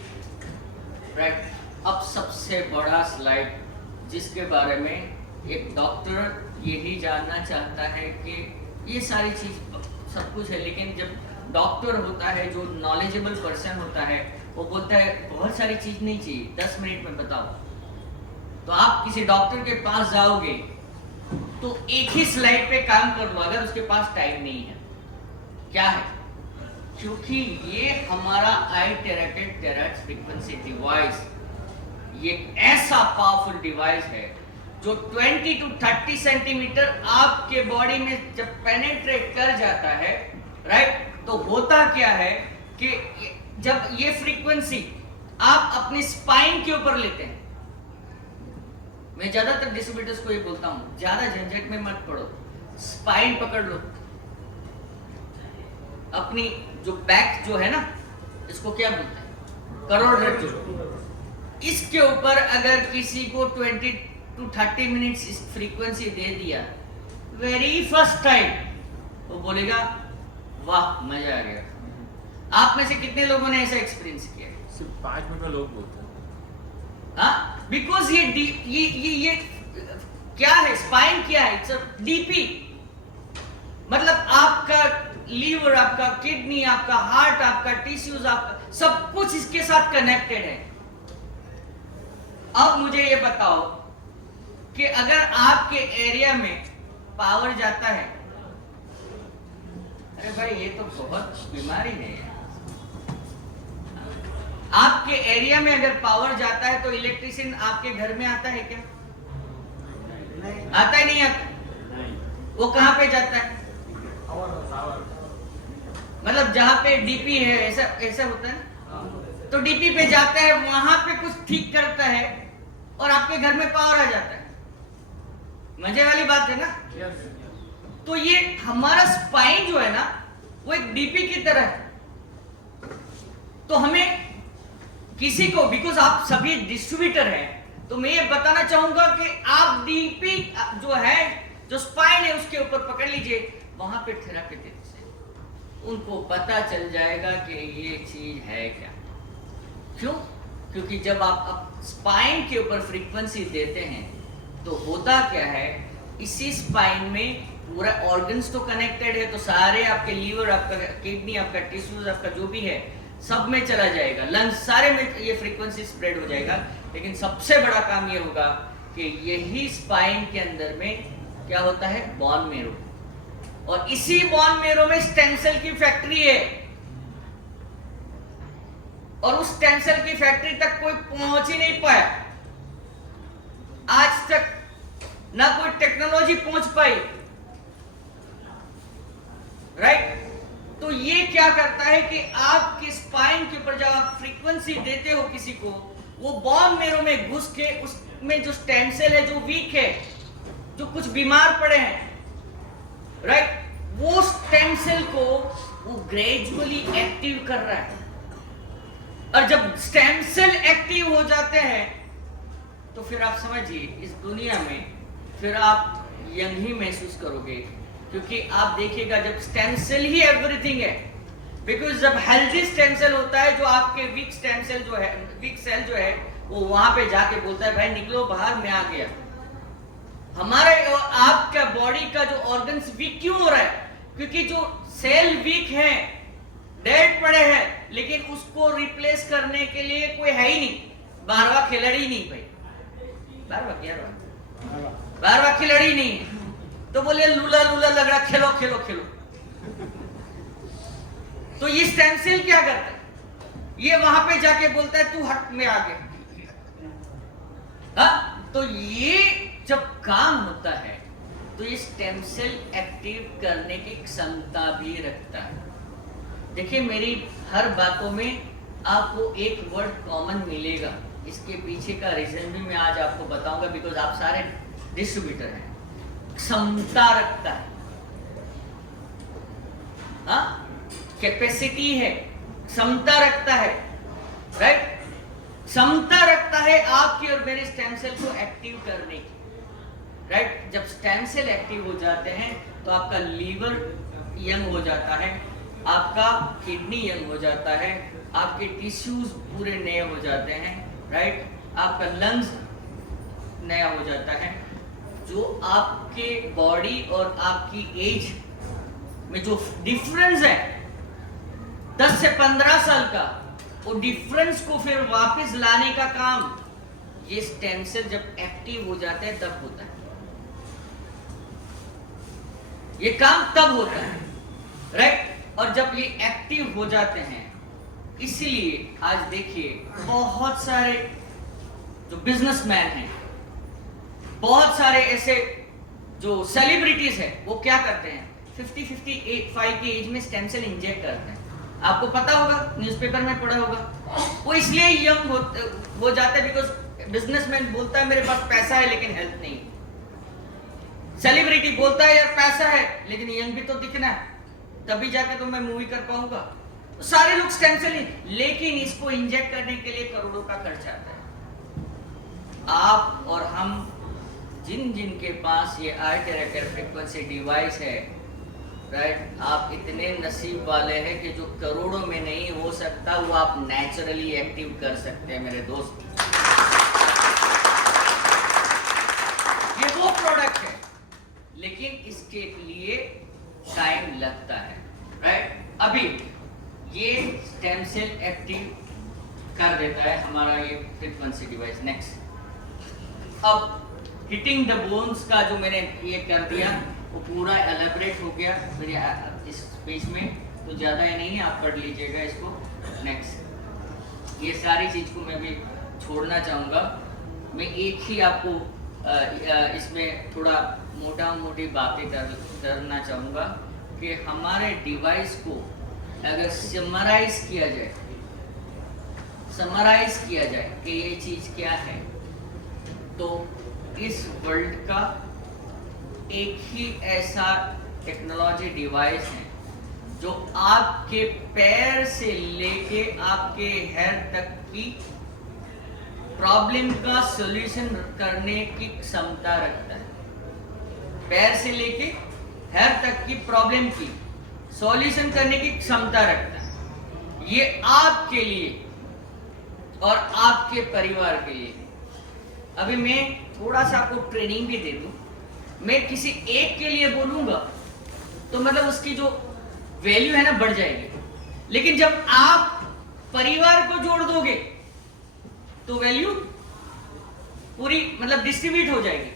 राइट, अब सबसे बड़ा स्लाइड जिसके बारे में एक डॉक्टर यही जानना चाहता है कि ये सारी चीज सब कुछ है, लेकिन जब डॉक्टर होता है जो नॉलेजेबल पर्सन होता है वो बोलता है बहुत सारी चीज नहीं चाहिए, 10 मिनट में बताओ। तो आप किसी डॉक्टर के पास जाओगे तो एक ही स्लाइड पे काम कर लो अगर उसके पास टाइम नहीं है। क्या है? क्योंकि ये हमारा आइटरेटेड टेरेट फ्रीक्वेंसी डिवाइस ये ऐसा पावरफुल डिवाइस है जो 20 to 30 सेंटीमीटर आपके बॉडी में जब पेनेट्रेट कर जाता है, राइट, तो होता क्या है कि जब ये फ्रीक्वेंसी आप अपनी स्पाइन के ऊपर लेते हैं, मैं ज्यादातर डिस्ट्रीब्यूटर्स को ये बोलता हूं, ज्यादा झंझट में मत पड़ो, स्पाइन पकड़ लो, अपनी जो बैक जो है ना, इसको क्या बोलते हैं, करोड़रज्जु, इसके ऊपर अगर किसी को 20 to 30 मिनट्स इस फ्रीक्वेंसी दे दिया वेरी फर्स्ट टाइम, वो बोलेगा वाह मजा आ गया। आप में से कितने लोगों ने ऐसा एक्सपीरियंस किया? सिर्फ 5 मिनट में लोग बोलते हैं। हाँ, बिकॉज ये क्या है, स्पाइन क्या है, इट्स अ डीपी, मतलब आपका लीवर, आपका किडनी, आपका हार्ट, आपका टिश्यूज, आपका सब कुछ इसके साथ कनेक्टेड है। अब मुझे ये बताओ कि अगर आपके एरिया में पावर जाता है, अरे भाई ये तो बहुत बीमारी है, आपके एरिया में अगर पावर जाता है तो इलेक्ट्रिशियन आपके घर में आता है क्या? नहीं आता ही नहीं आता। वो कहां पे जाता है? मतलब जहां पे डीपी है, ऐसा होता है ना, तो डीपी पे जाता है, वहां पे कुछ ठीक करता है और आपके घर में पावर आ जाता है। मजे वाली बात है ना। तो ये हमारा स्पाइन जो है ना, वो एक डीपी की तरह है। तो हमें किसी को, बिकॉज आप सभी डिस्ट्रीब्यूटर हैं, तो मैं ये बताना चाहूंगा कि आप डीपी जो है, जो स्पाइन है, उसके ऊपर पकड़ लीजिए, वहां पे थेरेपी देने से उनको पता चल जाएगा कि ये चीज है क्या। क्यों? क्योंकि जब आप स्पाइन के ऊपर फ्रीक्वेंसी देते हैं तो होता क्या है, इसी स्पाइन में पूरा ऑर्गन्स तो कनेक्टेड है, तो सारे आपके लीवर, आपका किडनी, आपका टिश्यूज, आपका जो भी है सब में चला जाएगा, लंग्स सारे में ये फ्रीक्वेंसी स्प्रेड हो जाएगा। लेकिन सबसे बड़ा काम ये होगा कि यही स्पाइन के अंदर में क्या होता है, बोन मेरो, और इसी बोन मेरो में स्टेम सेल की फैक्ट्री है, और उस स्टेम सेल की फैक्ट्री तक कोई पहुंच ही नहीं पाया आज तक, ना कोई टेक्नोलॉजी पहुंच पाई, राइट। तो ये क्या करता है कि आपके स्पाइन के ऊपर जब आप फ्रीक्वेंसी देते हो किसी को, वो बोन मेरो में घुस के उसमें जो स्टेम सेल है, जो वीक है, जो कुछ बीमार पड़े हैं, राइट, वो स्टेम सेल को वो ग्रेजुअली एक्टिव कर रहा है। और जब स्टेम सेल एक्टिव हो जाते हैं तो फिर आप समझिए, इस दुनिया में फिर आप यंग ही महसूस करोगे, क्योंकि आप देखिएगा जब स्टेम सेल ही एवरीथिंग है। बिकॉज जब हेल्दी स्टेम सेल होता है, जो आपके वीक स्टेम सेल जो है, वीक सेल जो है, वो वहां पे जाके बोलता है भाई निकलो बाहर, मैं आ गया। हमारे और आपका बॉडी का जो ऑर्गन्स वीक क्यों हो रहा है? क्योंकि जो सेल वीक है, डेड पड़े हैं, लेकिन उसको रिप्लेस करने के लिए कोई है ही नहीं, 12वां खिलाड़ी नहीं भाई, 12वां खिलाड़ी नहीं है। तो बोले लूला लूला लग रहा, खेलो खेलो खेलो। तो ये स्टेम सेल क्या करता है, ये वहां पे जाके बोलता है तू हट, में आ गया। तो ये जब काम होता है तो ये स्टेम सेल एक्टिव करने की क्षमता भी रखता है। देखिए मेरी हर बातों में आपको एक वर्ड कॉमन मिलेगा, इसके पीछे का रीजन भी मैं आज आपको बताऊंगा, बिकॉज आप सारे डिस्ट्रीब्यूटर हैं। क्षमता रखता है, कैपेसिटी है, क्षमता रखता है, राइट, क्षमता रखता है आपकी और मेरे स्टेम सेल को एक्टिव करने की, राइट। जब स्टेम सेल एक्टिव हो जाते हैं तो आपका लीवर यंग हो जाता है, आपका किडनी यंग हो जाता है, आपके टिश्यूज पूरे नए हो जाते हैं, राइट, आपका लंग्स नया हो जाता है। जो आपके बॉडी और आपकी एज में जो डिफरेंस है 10 से 15 साल का, वो डिफरेंस को फिर वापस लाने का काम ये स्टेम सेल जब एक्टिव हो जाते हैं तब होता है, ये काम तब होता है, राइट। और जब ये एक्टिव हो जाते हैं, इसलिए आज देखिए बहुत सारे जो बिजनेसमैन हैं, बहुत सारे ऐसे जो सेलिब्रिटीज हैं, वो क्या करते हैं 50-55 की एज में स्टेम सेल इंजेक्ट करते हैं। आपको पता होगा, न्यूज़पेपर में पढ़ा होगा। वो इसलिए यंग हो जाते हैं बिकॉज बिजनेसमैन बोलता है मेरे पास पैसा है लेकिन हेल्थ नहीं, सेलिब्रिटी बोलता है यार पैसा है लेकिन यंग भी तो दिखना है, तभी जाके तो मैं मूवी कर पाऊंगा। सारे लोग स्टेम सेल, लेकिन इसको इंजेक्ट करने के लिए करोड़ों का खर्चा आता है। आप और हम जिनके पास ये अल्टरनेटिव फ्रीक्वेंसी डिवाइस है, राइट, आप इतने नसीब वाले हैं कि जो करोड़ों में नहीं हो सकता वो आप नेचुरली एक्टिव कर सकते हैं मेरे दोस्त। ये वो प्रोडक्ट है, लेकिन इसके लिए टाइम लगता है, राइट। अभी ये स्टेम सेल एक्टिव कर देता है हमारा ये फ्रीक्वेंसी डिवाइस। नेक्स्ट, अब हिटिंग द बोन्स का जो मैंने ये कर दिया वो पूरा एलेबरेट हो गया मेरे इस पेज में, तो ज़्यादा ही नहीं है, आप पढ़ लीजिएगा इसको। नेक्स्ट, ये सारी चीज़ को मैं भी छोड़ना चाहूँगा, मैं एक ही आपको इसमें थोड़ा मोटी बातें करना चाहूँगा कि हमारे डिवाइस को अगर समराइज किया जाए कि ये चीज़ क्या है, तो इस वर्ल्ड का एक ही ऐसा टेक्नोलॉजी डिवाइस है जो आपके पैर से लेके आपके हेड तक की प्रॉब्लम का सॉल्यूशन करने की क्षमता रखता है। पैर से लेके हेड तक की प्रॉब्लम की सॉल्यूशन करने की क्षमता रखता है। ये आपके लिए और आपके परिवार के लिए। अभी मैं थोड़ा सा आपको ट्रेनिंग भी दे दूं, मैं किसी एक के लिए बोलूंगा तो मतलब उसकी जो वैल्यू है ना बढ़ जाएगी, लेकिन जब आप परिवार को जोड़ दोगे तो वैल्यू पूरी मतलब डिस्ट्रीब्यूट हो जाएगी।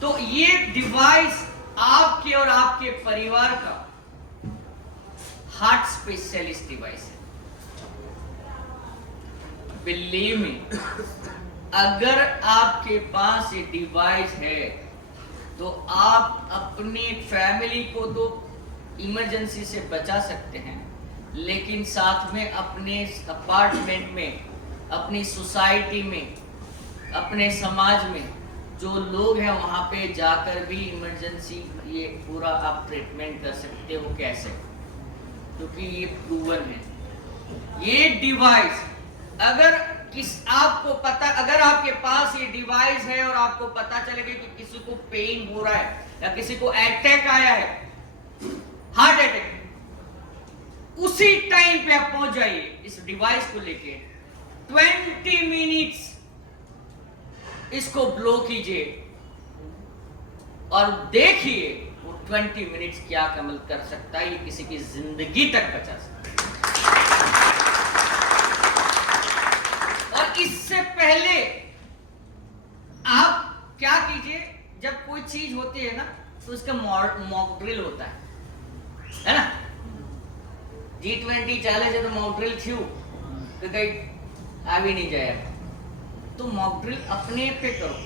तो ये डिवाइस आपके और आपके परिवार का हार्ट स्पेशलिस्ट डिवाइस है। बिलीव मी, अगर आपके पास ये डिवाइस है तो आप अपनी फैमिली को तो इमरजेंसी से बचा सकते हैं, लेकिन साथ में अपने अपार्टमेंट में, अपनी सोसाइटी में, अपने समाज में जो लोग हैं वहां पे जाकर भी इमरजेंसी ये पूरा आप ट्रीटमेंट कर सकते हो। कैसे? क्योंकि ये प्रूवन है। ये डिवाइस अगर अगर आपके पास ये डिवाइस है और आपको पता चलेगा कि किसी को पेन हो रहा है या किसी को अटैक आया है, हार्ट अटैक, उसी टाइम पे आप पहुंच जाइए इस डिवाइस को लेके। 20 मिनट्स इसको ब्लो कीजिए और देखिए वो 20 मिनट्स क्या कमाल कर सकता है। ये किसी की जिंदगी तक बचा सकता है। और इससे पहले आप क्या कीजिए, जब कोई चीज होती है ना तो उसका मॉक ड्रिल होता है ना। G20 चैलेंज है तो मॉक ड्रिल क्यों, तो कहीं आ भी नहीं जाए तो मॉक ड्रिल अपने पे करो।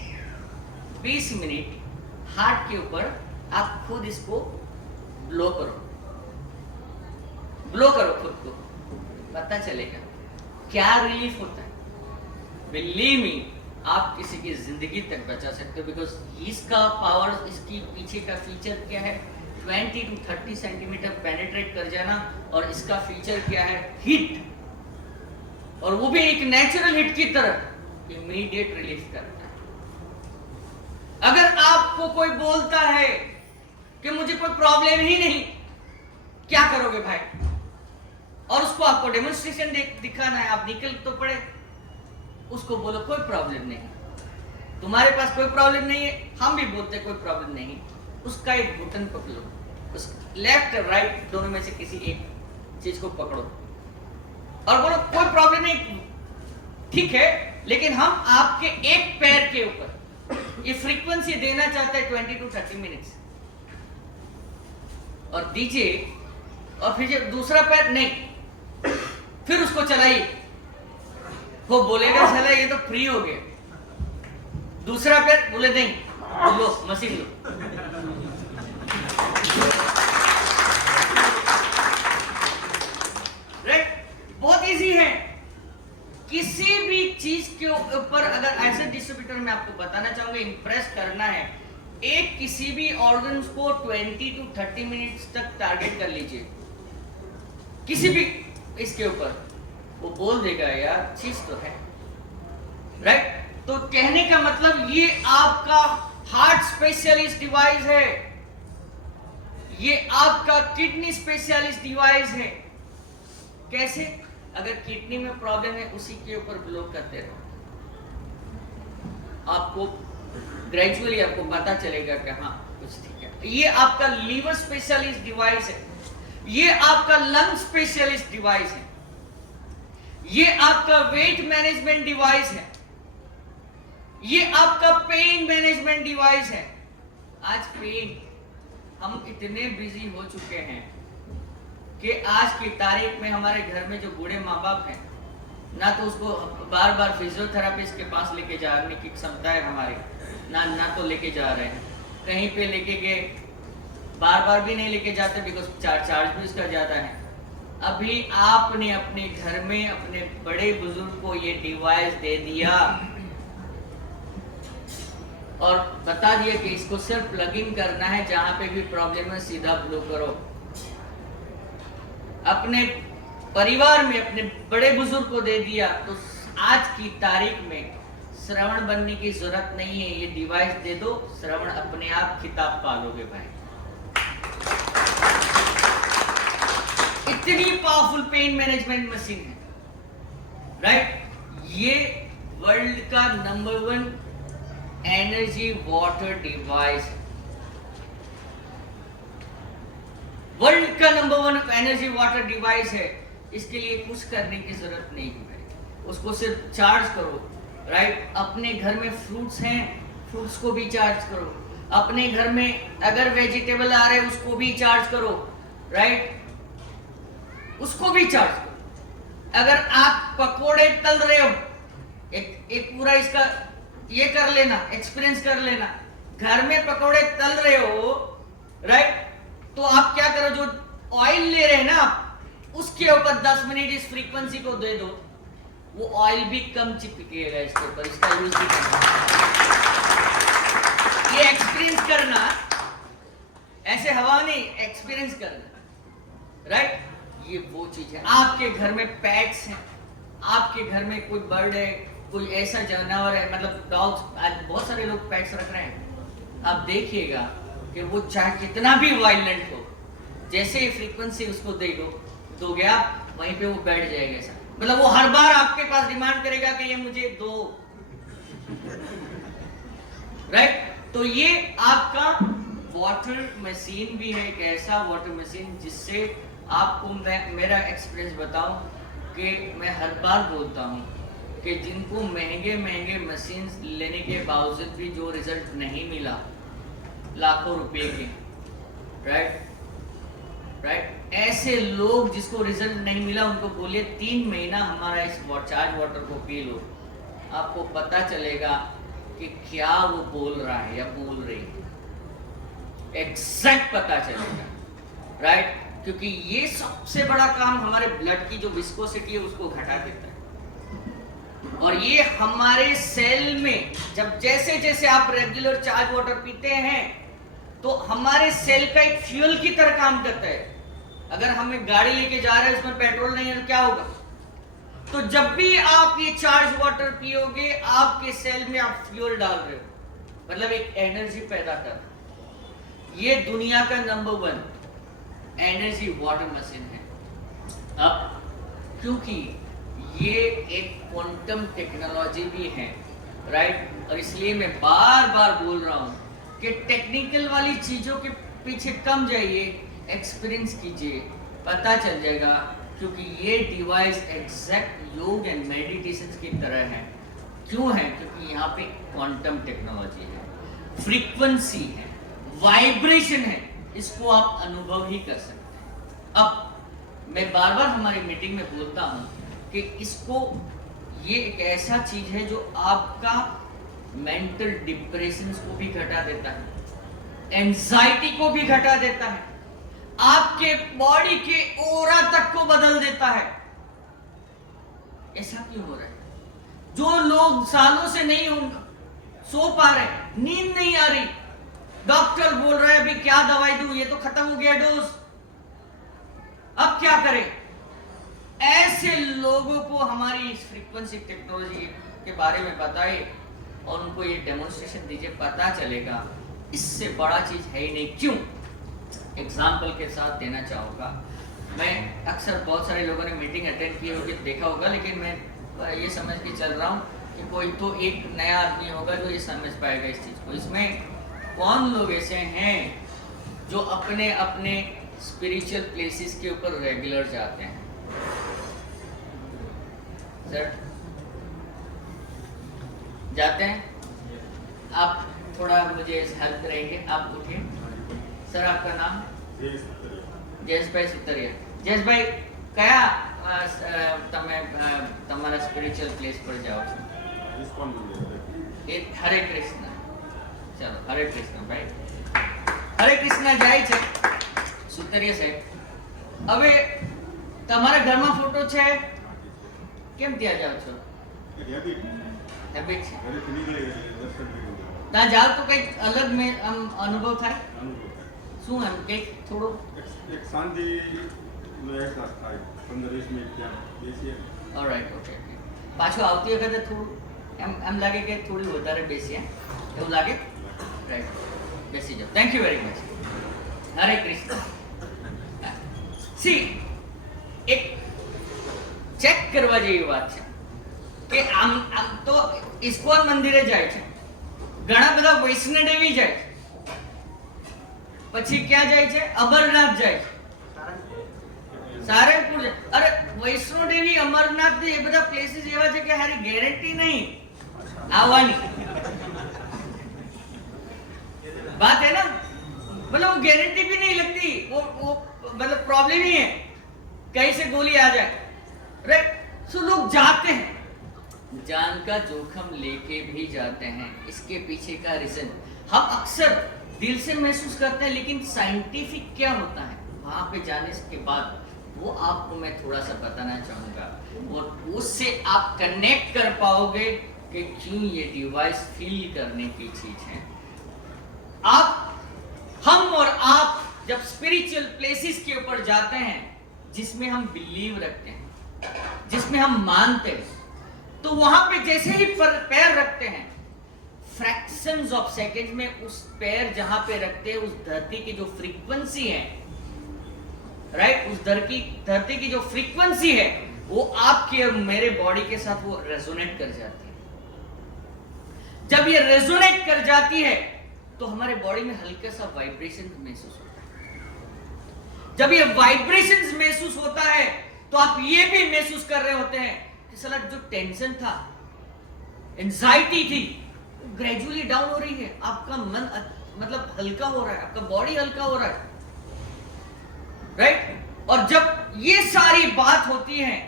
20 मिनट हार्ट के ऊपर आप खुद इसको ब्लो करो खुद को, पता चलेगा क्या रिलीफ होता है। बिलीव मी, आप किसी की जिंदगी तक बचा सकते हो। बिकॉज इसका पावर, इसकी पीछे का फीचर क्या है, 20 to 30 सेंटीमीटर पेनिट्रेट कर जाना। और इसका फीचर क्या है, हिट, और वो भी एक नेचुरल हिट की तरह इमीडिएट रिलीफ करता है। अगर आपको कोई बोलता है कि मुझे कोई प्रॉब्लम ही नहीं, क्या करोगे भाई? और उसको आपको डेमोन्स्ट्रेशन दिखाना है, आप निकल तो पड़े, उसको बोलो कोई प्रॉब्लम नहीं, तुम्हारे पास कोई प्रॉब्लम नहीं है, हम भी बोलते कोई प्रॉब्लम नहीं, उसका एक बटन पकड़ो, उस लेफ्ट राइट दोनों में से किसी एक चीज को पकड़ो और बोलो कोई प्रॉब्लम नहीं, ठीक है, लेकिन हम आपके एक पैर के ऊपर ये फ्रीक्वेंसी देना चाहते हैं 20 to 30 मिनट्स, और दीजिए, और फिर जब दूसरा पैर नहीं, फिर उसको चलाइए, वो बोलेगा चला ये तो फ्री हो गया, दूसरा पैर बोले नहीं, लो मशीन लो। राइट, बहुत इजी है। किसी भी चीज के ऊपर अगर ऐसे डिस्ट्रीब्यूटर में आपको बताना चाहूंगा, इंप्रेस करना है, एक किसी भी ऑर्गन्स को 20 to 30 मिनट्स तक टारगेट कर लीजिए, किसी भी इसके ऊपर, वो बोल देगा यार चीज तो है। राइट, तो कहने का मतलब ये आपका हार्ट स्पेशलिस्ट डिवाइस है, ये आपका किडनी स्पेशलिस्ट डिवाइस है। कैसे? अगर किडनी में प्रॉब्लम है उसी के ऊपर ब्लॉक करते रहो, आपको ग्रेजुअली आपको पता चलेगा कि हाँ कुछ ठीक है। ये आपका लीवर स्पेशलिस्ट डिवाइस है, ये आपका लंग स्पेशलिस्ट डिवाइस है, ये आपका वेट मैनेजमेंट डिवाइस है, ये आपका पेन मैनेजमेंट डिवाइस है। आज पेन, हम इतने बिजी हो चुके हैं कि आज की तारीख में हमारे घर में जो बूढ़े माँ बाप हैं, ना तो उसको बार बार फिजियोथेरापिस्ट के पास लेके जाने की क्षमता है हमारी, ना तो लेके जा रहे हैं, कहीं पे लेके गए बार बार भी नहीं लेके जाते, बिकॉज चार्ज भी उसका ज्यादा है। अभी आपने अपने घर में अपने बड़े बुजुर्ग को ये डिवाइस दे दिया और बता दिया कि इसको सिर्फ प्लग इन करना है, जहां पे भी प्रॉब्लम है सीधा ब्लो करो। अपने परिवार में अपने बड़े बुजुर्ग को दे दिया, तो आज की तारीख में श्रवण बनने की जरूरत नहीं है, ये डिवाइस दे दो, श्रवण अपने आप खिताब पालोगे भाई। इतनी पावरफुल पेन मैनेजमेंट मशीन है। राइट, ये वर्ल्ड का number 1 energy water device, world का नंबर 1 एनर्जी वाटर डिवाइस है। इसके लिए कुछ करने की जरूरत नहीं है, उसको सिर्फ चार्ज करो। राइट, अपने घर में फ्रूट्स हैं, फ्रूट्स को भी चार्ज करो, अपने घर में अगर वेजिटेबल आ रहे हैं उसको भी चार्ज करो। राइट, उसको भी चार्ज करो। अगर आप पकोड़े तल रहे हो, एक पूरा इसका ये कर लेना, एक्सपीरियंस कर लेना, घर में पकोड़े तल रहे हो। राइट, तो आप क्या करो, जो ऑयल ले रहे हैं ना आप, उसके ऊपर 10 मिनट इस फ्रीक्वेंसी को दे दो, वो ऑयल भी कम चिपकेगा इसके ऊपर, इसका यूज भी करना। ये एक्सपीरियंस करना, ऐसे हवा नहीं, एक्सपीरियंस करना। राइट, ये वो चीज है। आपके घर में पेट्स हैं, आपके घर में कोई बर्ड है, कोई ऐसा जानवर है, मतलब डॉग्स, आज बहुत सारे लोग पेट्स रख रहे हैं, आप देखिएगा कि वो चाहे कितना भी वायलेंट हो, जैसे ही फ्रीक्वेंसी उसको दोगे आप, वहीं पे वो बैठ जाएगा। ऐसा मतलब वो हर बार आपके पास डिमांड करेगा कि ये मुझे दो। राइट, तो ये आपका वाटर मशीन भी है, एक ऐसा वाटर मशीन जिससे आपको मैं मेरा एक्सपीरियंस बताऊं कि मैं हर बार बोलता हूं कि जिनको महंगे मशीन लेने के बावजूद भी जो रिजल्ट नहीं मिला, लाखों रुपए के, राइट, ऐसे लोग जिसको रिजल्ट नहीं मिला, उनको बोलिए 3 महीना हमारा इस चार्ज वाटर को पी लो, आपको पता चलेगा कि क्या वो बोल रहा है या बोल रही है, एग्जैक्ट पता चलेगा। राइट, क्योंकि ये सबसे बड़ा काम हमारे ब्लड की जो विस्कोसिटी है उसको घटा देता है, और ये हमारे सेल में जब जैसे जैसे आप रेगुलर चार्ज वाटर पीते हैं तो हमारे सेल का एक फ्यूल की तरह काम करता है। अगर हमें गाड़ी लेके जा रहे हैं, उसमें पेट्रोल नहीं है तो क्या होगा? तो जब भी आप ये चार्ज वाटर पियोगे, आपके सेल में आप फ्यूल डाल रहे हो, मतलब एक एनर्जी पैदा कर। ये दुनिया का नंबर 1 एनर्जी वाटर मशीन है। अब क्योंकि ये एक क्वांटम टेक्नोलॉजी भी है, राइट, और इसलिए मैं बार बार बोल रहा हूं कि टेक्निकल वाली चीजों के पीछे कम जाइए, एक्सपीरियंस कीजिए, पता चल जाएगा क्योंकि ये डिवाइस एग्जैक्ट योग एंड मेडिटेशन की तरह है। क्यों है? क्योंकि यहाँ पे क्वांटम टेक्नोलॉजी है, फ्रीक्वेंसी है, वाइब्रेशन है, इसको आप अनुभव ही कर सकते हैं। अब मैं बार बार हमारी मीटिंग में बोलता हूँ कि इसको, ये एक ऐसा चीज है जो आपका मेंटल डिप्रेशन को भी घटा देता है, एंजाइटी को भी घटा देता है, आपके बॉडी के ओरा तक को बदल देता है। ऐसा क्यों हो रहा है? जो लोग सालों से नहीं सो पा रहे, नींद नहीं आ रही, डॉक्टर बोल रहा है अभी क्या दवाई दूं, ये तो खत्म हो गया डोज, अब क्या करें? ऐसे लोगों को हमारी इस फ्रीक्वेंसी टेक्नोलॉजी के बारे में बताइए और उनको ये डेमोन्स्ट्रेशन दीजिए, पता चलेगा। इससे बड़ा चीज है ही नहीं। क्यों? एग्जाम्पल के साथ देना चाहूँगा। मैं अक्सर बहुत सारे लोगों ने मीटिंग अटेंड की होगी, देखा होगा, लेकिन मैं ये समझ के चल रहा हूँ कि कोई तो एक नया आदमी होगा जो ये समझ पाएगा इस चीज़ को। इसमें कौन लोग ऐसे हैं जो अपने अपने स्पिरिचुअल प्लेसेस के ऊपर रेगुलर जाते हैं? सर जाते हैं? आप थोड़ा मुझे हेल्प करेंगे? आप उठिए सर। आपका नाम? जयेश भाई सुतरिया। जयेश भाई, कया તમે તમારા સ્પિરિચ્યુઅલ પ્લેસ પર જાઓ છો? હરે કૃષ્ણ। ચાલો, હરે કૃષ્ણ ભાઈ, હરે કૃષ્ણ જાય છે સુતરિયા સાહેબ। હવે તમારા ઘરમાં ફોટો છે, કેમ ત્યાં જાઓ છો? હેબિટ છે। ત્યાં જાઓ તો કંઈક અલગ આમ અનુભવ થાય? શું એમ કંઈક થોડો એક શાંતિ અહેસાસ થાય, 15-20 મિનિટ ત્યાં બેસીએ। Alright, okay. પાછું આવતી વખતે થોડું એમ લાગે કે થોડી વધારે બેસીએ, એવું લાગે? રાઈટ, બેસી જાઓ। Thank you very much. Hare Krishna. C, એક ચેક કરવા જેવી વાત છે કે આમ તો ઇસ્કોન મંદિરે જાય છે, ઘણા બધા વૈષ્ણોદેવી જાય છે, પછી ક્યાં જાય છે? અમરનાથ જાય છે, સારંગપુર જાય। અરે વૈષ્ણોદેવી, અમરનાથ, એ બધા પ્લેસીસ એવા છે કે હારી ગેરંટી નહીં આવવાની। बात है ना, मतलब वो गारंटी भी नहीं लगती, वो मतलब प्रॉब्लम ही है, कहीं से गोली आ जाए। राइट, सो लोग जाते हैं, जान का जोखिम लेके भी जाते हैं। इसके पीछे का रीजन हम अक्सर दिल से महसूस करते हैं, लेकिन साइंटिफिक क्या होता है वहां पे जाने के बाद वो आपको मैं थोड़ा सा बताना चाहूंगा, और उससे आप कनेक्ट कर पाओगे कि क्यों ये डिवाइस फील करने की चीज है। आप, हम और आप जब स्पिरिचुअल प्लेसेस के ऊपर जाते हैं जिसमें हम बिलीव रखते हैं, जिसमें हम मानते हैं, तो वहां पे जैसे ही पैर रखते हैं, फ्रैक्शंस ऑफ सेकंड में उस पैर जहां पे रखते हैं, उस धरती की जो फ्रीक्वेंसी है, राइट, उस धरती की जो फ्रीक्वेंसी है, वो आपके और मेरे बॉडी के साथ वो रेजोनेट कर जाती है। जब ये रेजोनेट कर जाती है तो हमारे बॉडी में हल्का सा वाइब्रेशन महसूस होता है। जब ये वाइब्रेशन महसूस होता है तो आप ये भी महसूस कर रहे होते हैं कि साला जो टेंशन था, एंजाइटी थी, ग्रेजुअली डाउन हो रही है, आपका मन मतलब हल्का हो रहा है, आपका बॉडी हल्का हो रहा है। राइट, और जब ये सारी बात होती है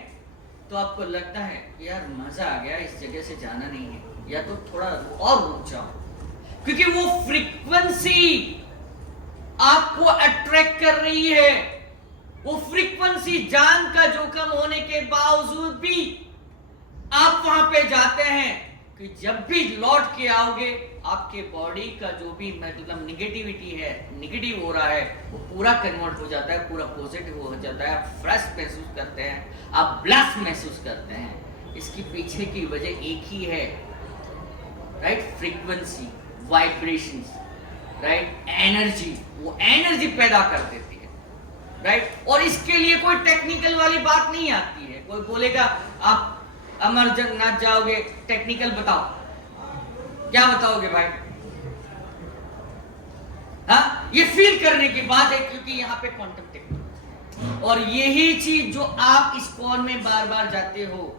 तो आपको लगता है यार मजा आ गया, इस जगह से जाना नहीं है, या तो थोड़ा और रुक जाओ, क्योंकि वो फ्रीक्वेंसी आपको अट्रैक्ट कर रही है। वो फ्रीक्वेंसी जान का जोखिम होने के बावजूद भी आप वहां पे जाते हैं कि जब भी लौट के आओगे आपके बॉडी का जो भी मतलब निगेटिविटी है, निगेटिव हो रहा है, वो पूरा कन्वर्ट हो जाता है, पूरा पॉजिटिव हो जाता है, आप फ्रेश महसूस करते हैं, आप ब्लेस्ड महसूस करते हैं। इसकी पीछे की वजह एक ही है, right, frequency, vibrations, right, energy, वो एनर्जी पैदा कर देती है। राइट, और इसके लिए कोई टेक्निकल वाली बात नहीं आती है। कोई बोलेगा आप अमरनाथ जाओगे, टेक्निकल बताओ, क्या बताओगे भाई? हाँ, ये फील करने की बात है, क्योंकि यहाँ पे क्वांटम टेक्नोलॉजी है और यही चीज जो आप इस कॉल में बार बार जाते हो,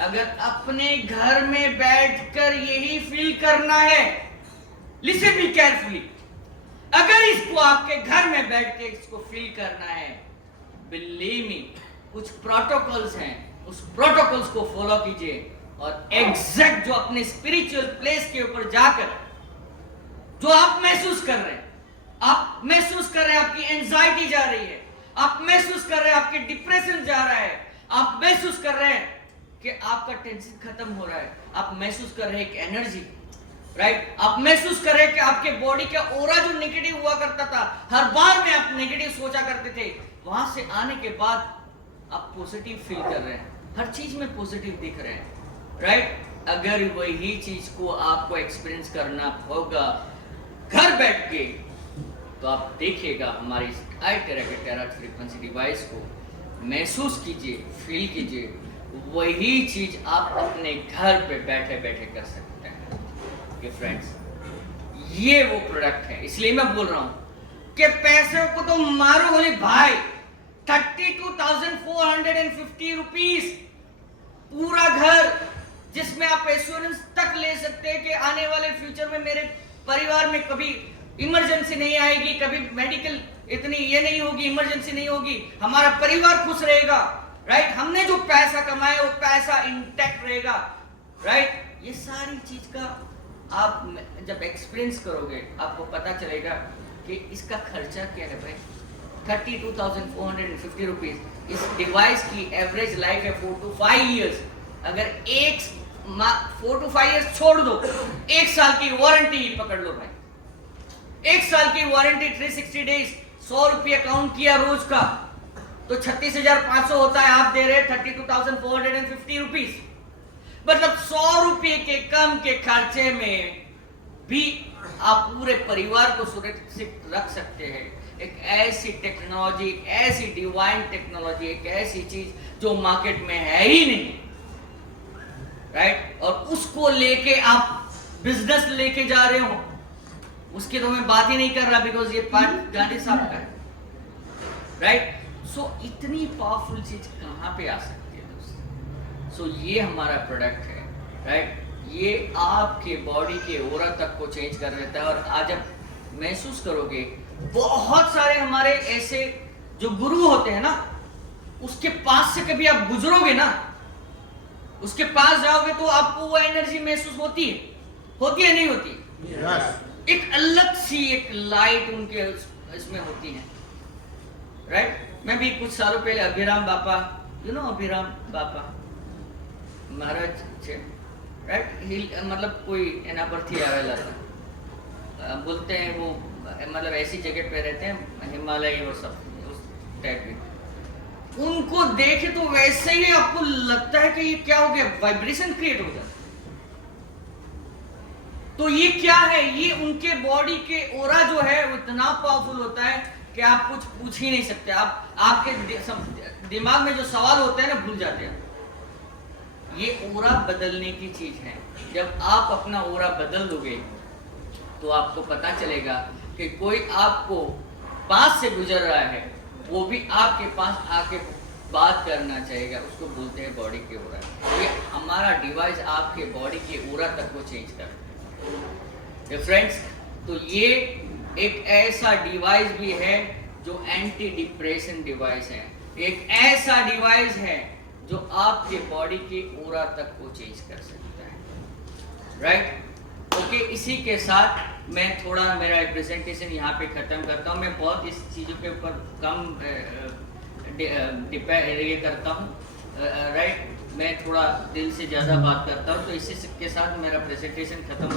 अगर अपने घर में बैठकर यही फील करना है, लिसन मी केयरफुली, अगर इसको आपके घर में बैठ के इसको फील करना है, बिलीव मी, कुछ प्रोटोकॉल्स हैं, उस प्रोटोकॉल्स को फॉलो कीजिए और एग्जैक्ट जो अपने स्पिरिचुअल प्लेस के ऊपर जाकर जो आप महसूस कर रहे हैं, आप महसूस कर रहे हैं आपकी एंजाइटी जा रही है, आप महसूस कर रहे हैं आपके डिप्रेशन जा रहा है, आप महसूस कर रहे हैं कि आपका टेंशन खत्म हो रहा है, आप महसूस कर रहे हैं एक एनर्जी, राइट, आप महसूस कर रहे हैं कि आपके बॉडी का ऑरा जो नेगेटिव हुआ करता था, हर बार में आप नेगेटिव सोचा करते थे, वहां से आने के बाद आप पॉजिटिव फील कर रहे हैं, हर चीज में पॉजिटिव दिख रहे हैं, राइट। अगर वही चीज को आपको एक्सपीरियंस करना होगा घर बैठ के, तो आप देखिएगा हमारी टेरा फ्रीक्वेंसी डिवाइस को महसूस कीजिए, फील कीजिए, वही चीज आप अपने घर पे बैठे बैठे कर सकते हैं। कि फ्रेंड्स, ये वो प्रोडक्ट है, इसलिए मैं बोल रहा हूं कि पैसे को तो मारो बोले भाई, 32,450 रुपीज पूरा घर, जिसमें आप एश्योरेंस तक ले सकते हैं कि आने वाले फ्यूचर में मेरे परिवार में कभी इमरजेंसी नहीं आएगी, कभी मेडिकल इतनी ये नहीं होगी, इमरजेंसी नहीं होगी, हमारा परिवार खुश रहेगा, राइट, हमने जो पैसा कमाया वो पैसा इंटैक्ट रहेगा, राइट। ये सारी चीज का आप जब एक्सपीरियंस करोगे आपको पता चलेगा कि इसका खर्चा क्या है भाई। 32,450 रुपीज, इस डिवाइस की एवरेज लाइफ है 4 to 5 years। अगर 4 to 5 years छोड़ दो, 1 साल की वारंटी पकड़ लो भाई, 1 साल की वारंटी, 360 डेज, 100 रुपये काउंट किया रोज का तो 36,500 होता है, आप दे रहे 32,450 रुपीज। मतलब 100 रुपये के कम के खर्चे में भी आप पूरे परिवार को सुरक्षित रख सकते हैं। एक ऐसी टेक्नोलॉजी, ऐसी डिवाइन टेक्नोलॉजी, एक ऐसी चीज जो मार्केट में है ही नहीं, राइट, और उसको लेके आप बिजनेस लेके जा रहे हो, उसकी तो मैं बात ही नहीं कर रहा, बिकॉज ये पार्ट गांधी साहब का है, राइट। सो इतनी पावरफुल चीज कहां पे आ सकती है दोस्तों। सो ये हमारा प्रोडक्ट है, राइट, ये आपके बॉडी के ओरा तक को चेंज कर देता है। और आज आप महसूस करोगे, बहुत सारे हमारे ऐसे जो गुरु होते हैं ना, उसके पास से कभी आप गुजरोगे ना, उसके पास जाओगे तो आपको वो एनर्जी महसूस होती है नहीं होती? yes. एक अलग सी एक लाइट उनके इसमें होती है, राइट। मैं भी कुछ सालों पहले अभिराम बापा, अभिराम बापा महाराज છે, राइट, मतलब कोई एना परથી आवेला था, बोलते हैं वो मतलब ऐसी जगह पे रहते हैं, हिमालय और सब उस टाइप के, उनको देखे तो वैसे ही आपको लगता है कि ये क्या हो गया, वाइब्रेशन क्रिएट हो जाता है। तो ये क्या है, ये उनके बॉडी के ओरा जो है वो इतना पावरफुल होता है कि आप कुछ पूछ ही नहीं सकते, आप आपके दिमाग में जो सवाल होते हैं ना भूल जाते हैं। ये ओरा बदलने की चीज है, जब आप अपना ओरा बदल दोगे तो आपको पता चलेगा कि कोई आपको पास से गुजर रहा है, वो भी आपके पास आके बात करना चाहेगा, उसको बोलते हैं बॉडी के ओरा। ये हमारा डिवाइस आपके बॉडी के ओरा तक को चेंज करता है फ्रेंड्स। तो ये एक ऐसा डिवाइस भी है जो एंटी डिप्रेशन डिवाइस है, एक ऐसा डिवाइस है जो आपके बॉडी के ओरा तक को चेंज कर सकता है, राइट। ओके, इसी के साथ मैं थोड़ा मेरा प्रेजेंटेशन यहाँ पे ख़त्म करता हूँ। मैं बहुत इस चीज़ों के ऊपर कम ये करता हूँ, राइट, मैं थोड़ा दिल से ज़्यादा बात करता हूँ, तो इसी के साथ मेरा प्रेजेंटेशन ख़त्म होता है।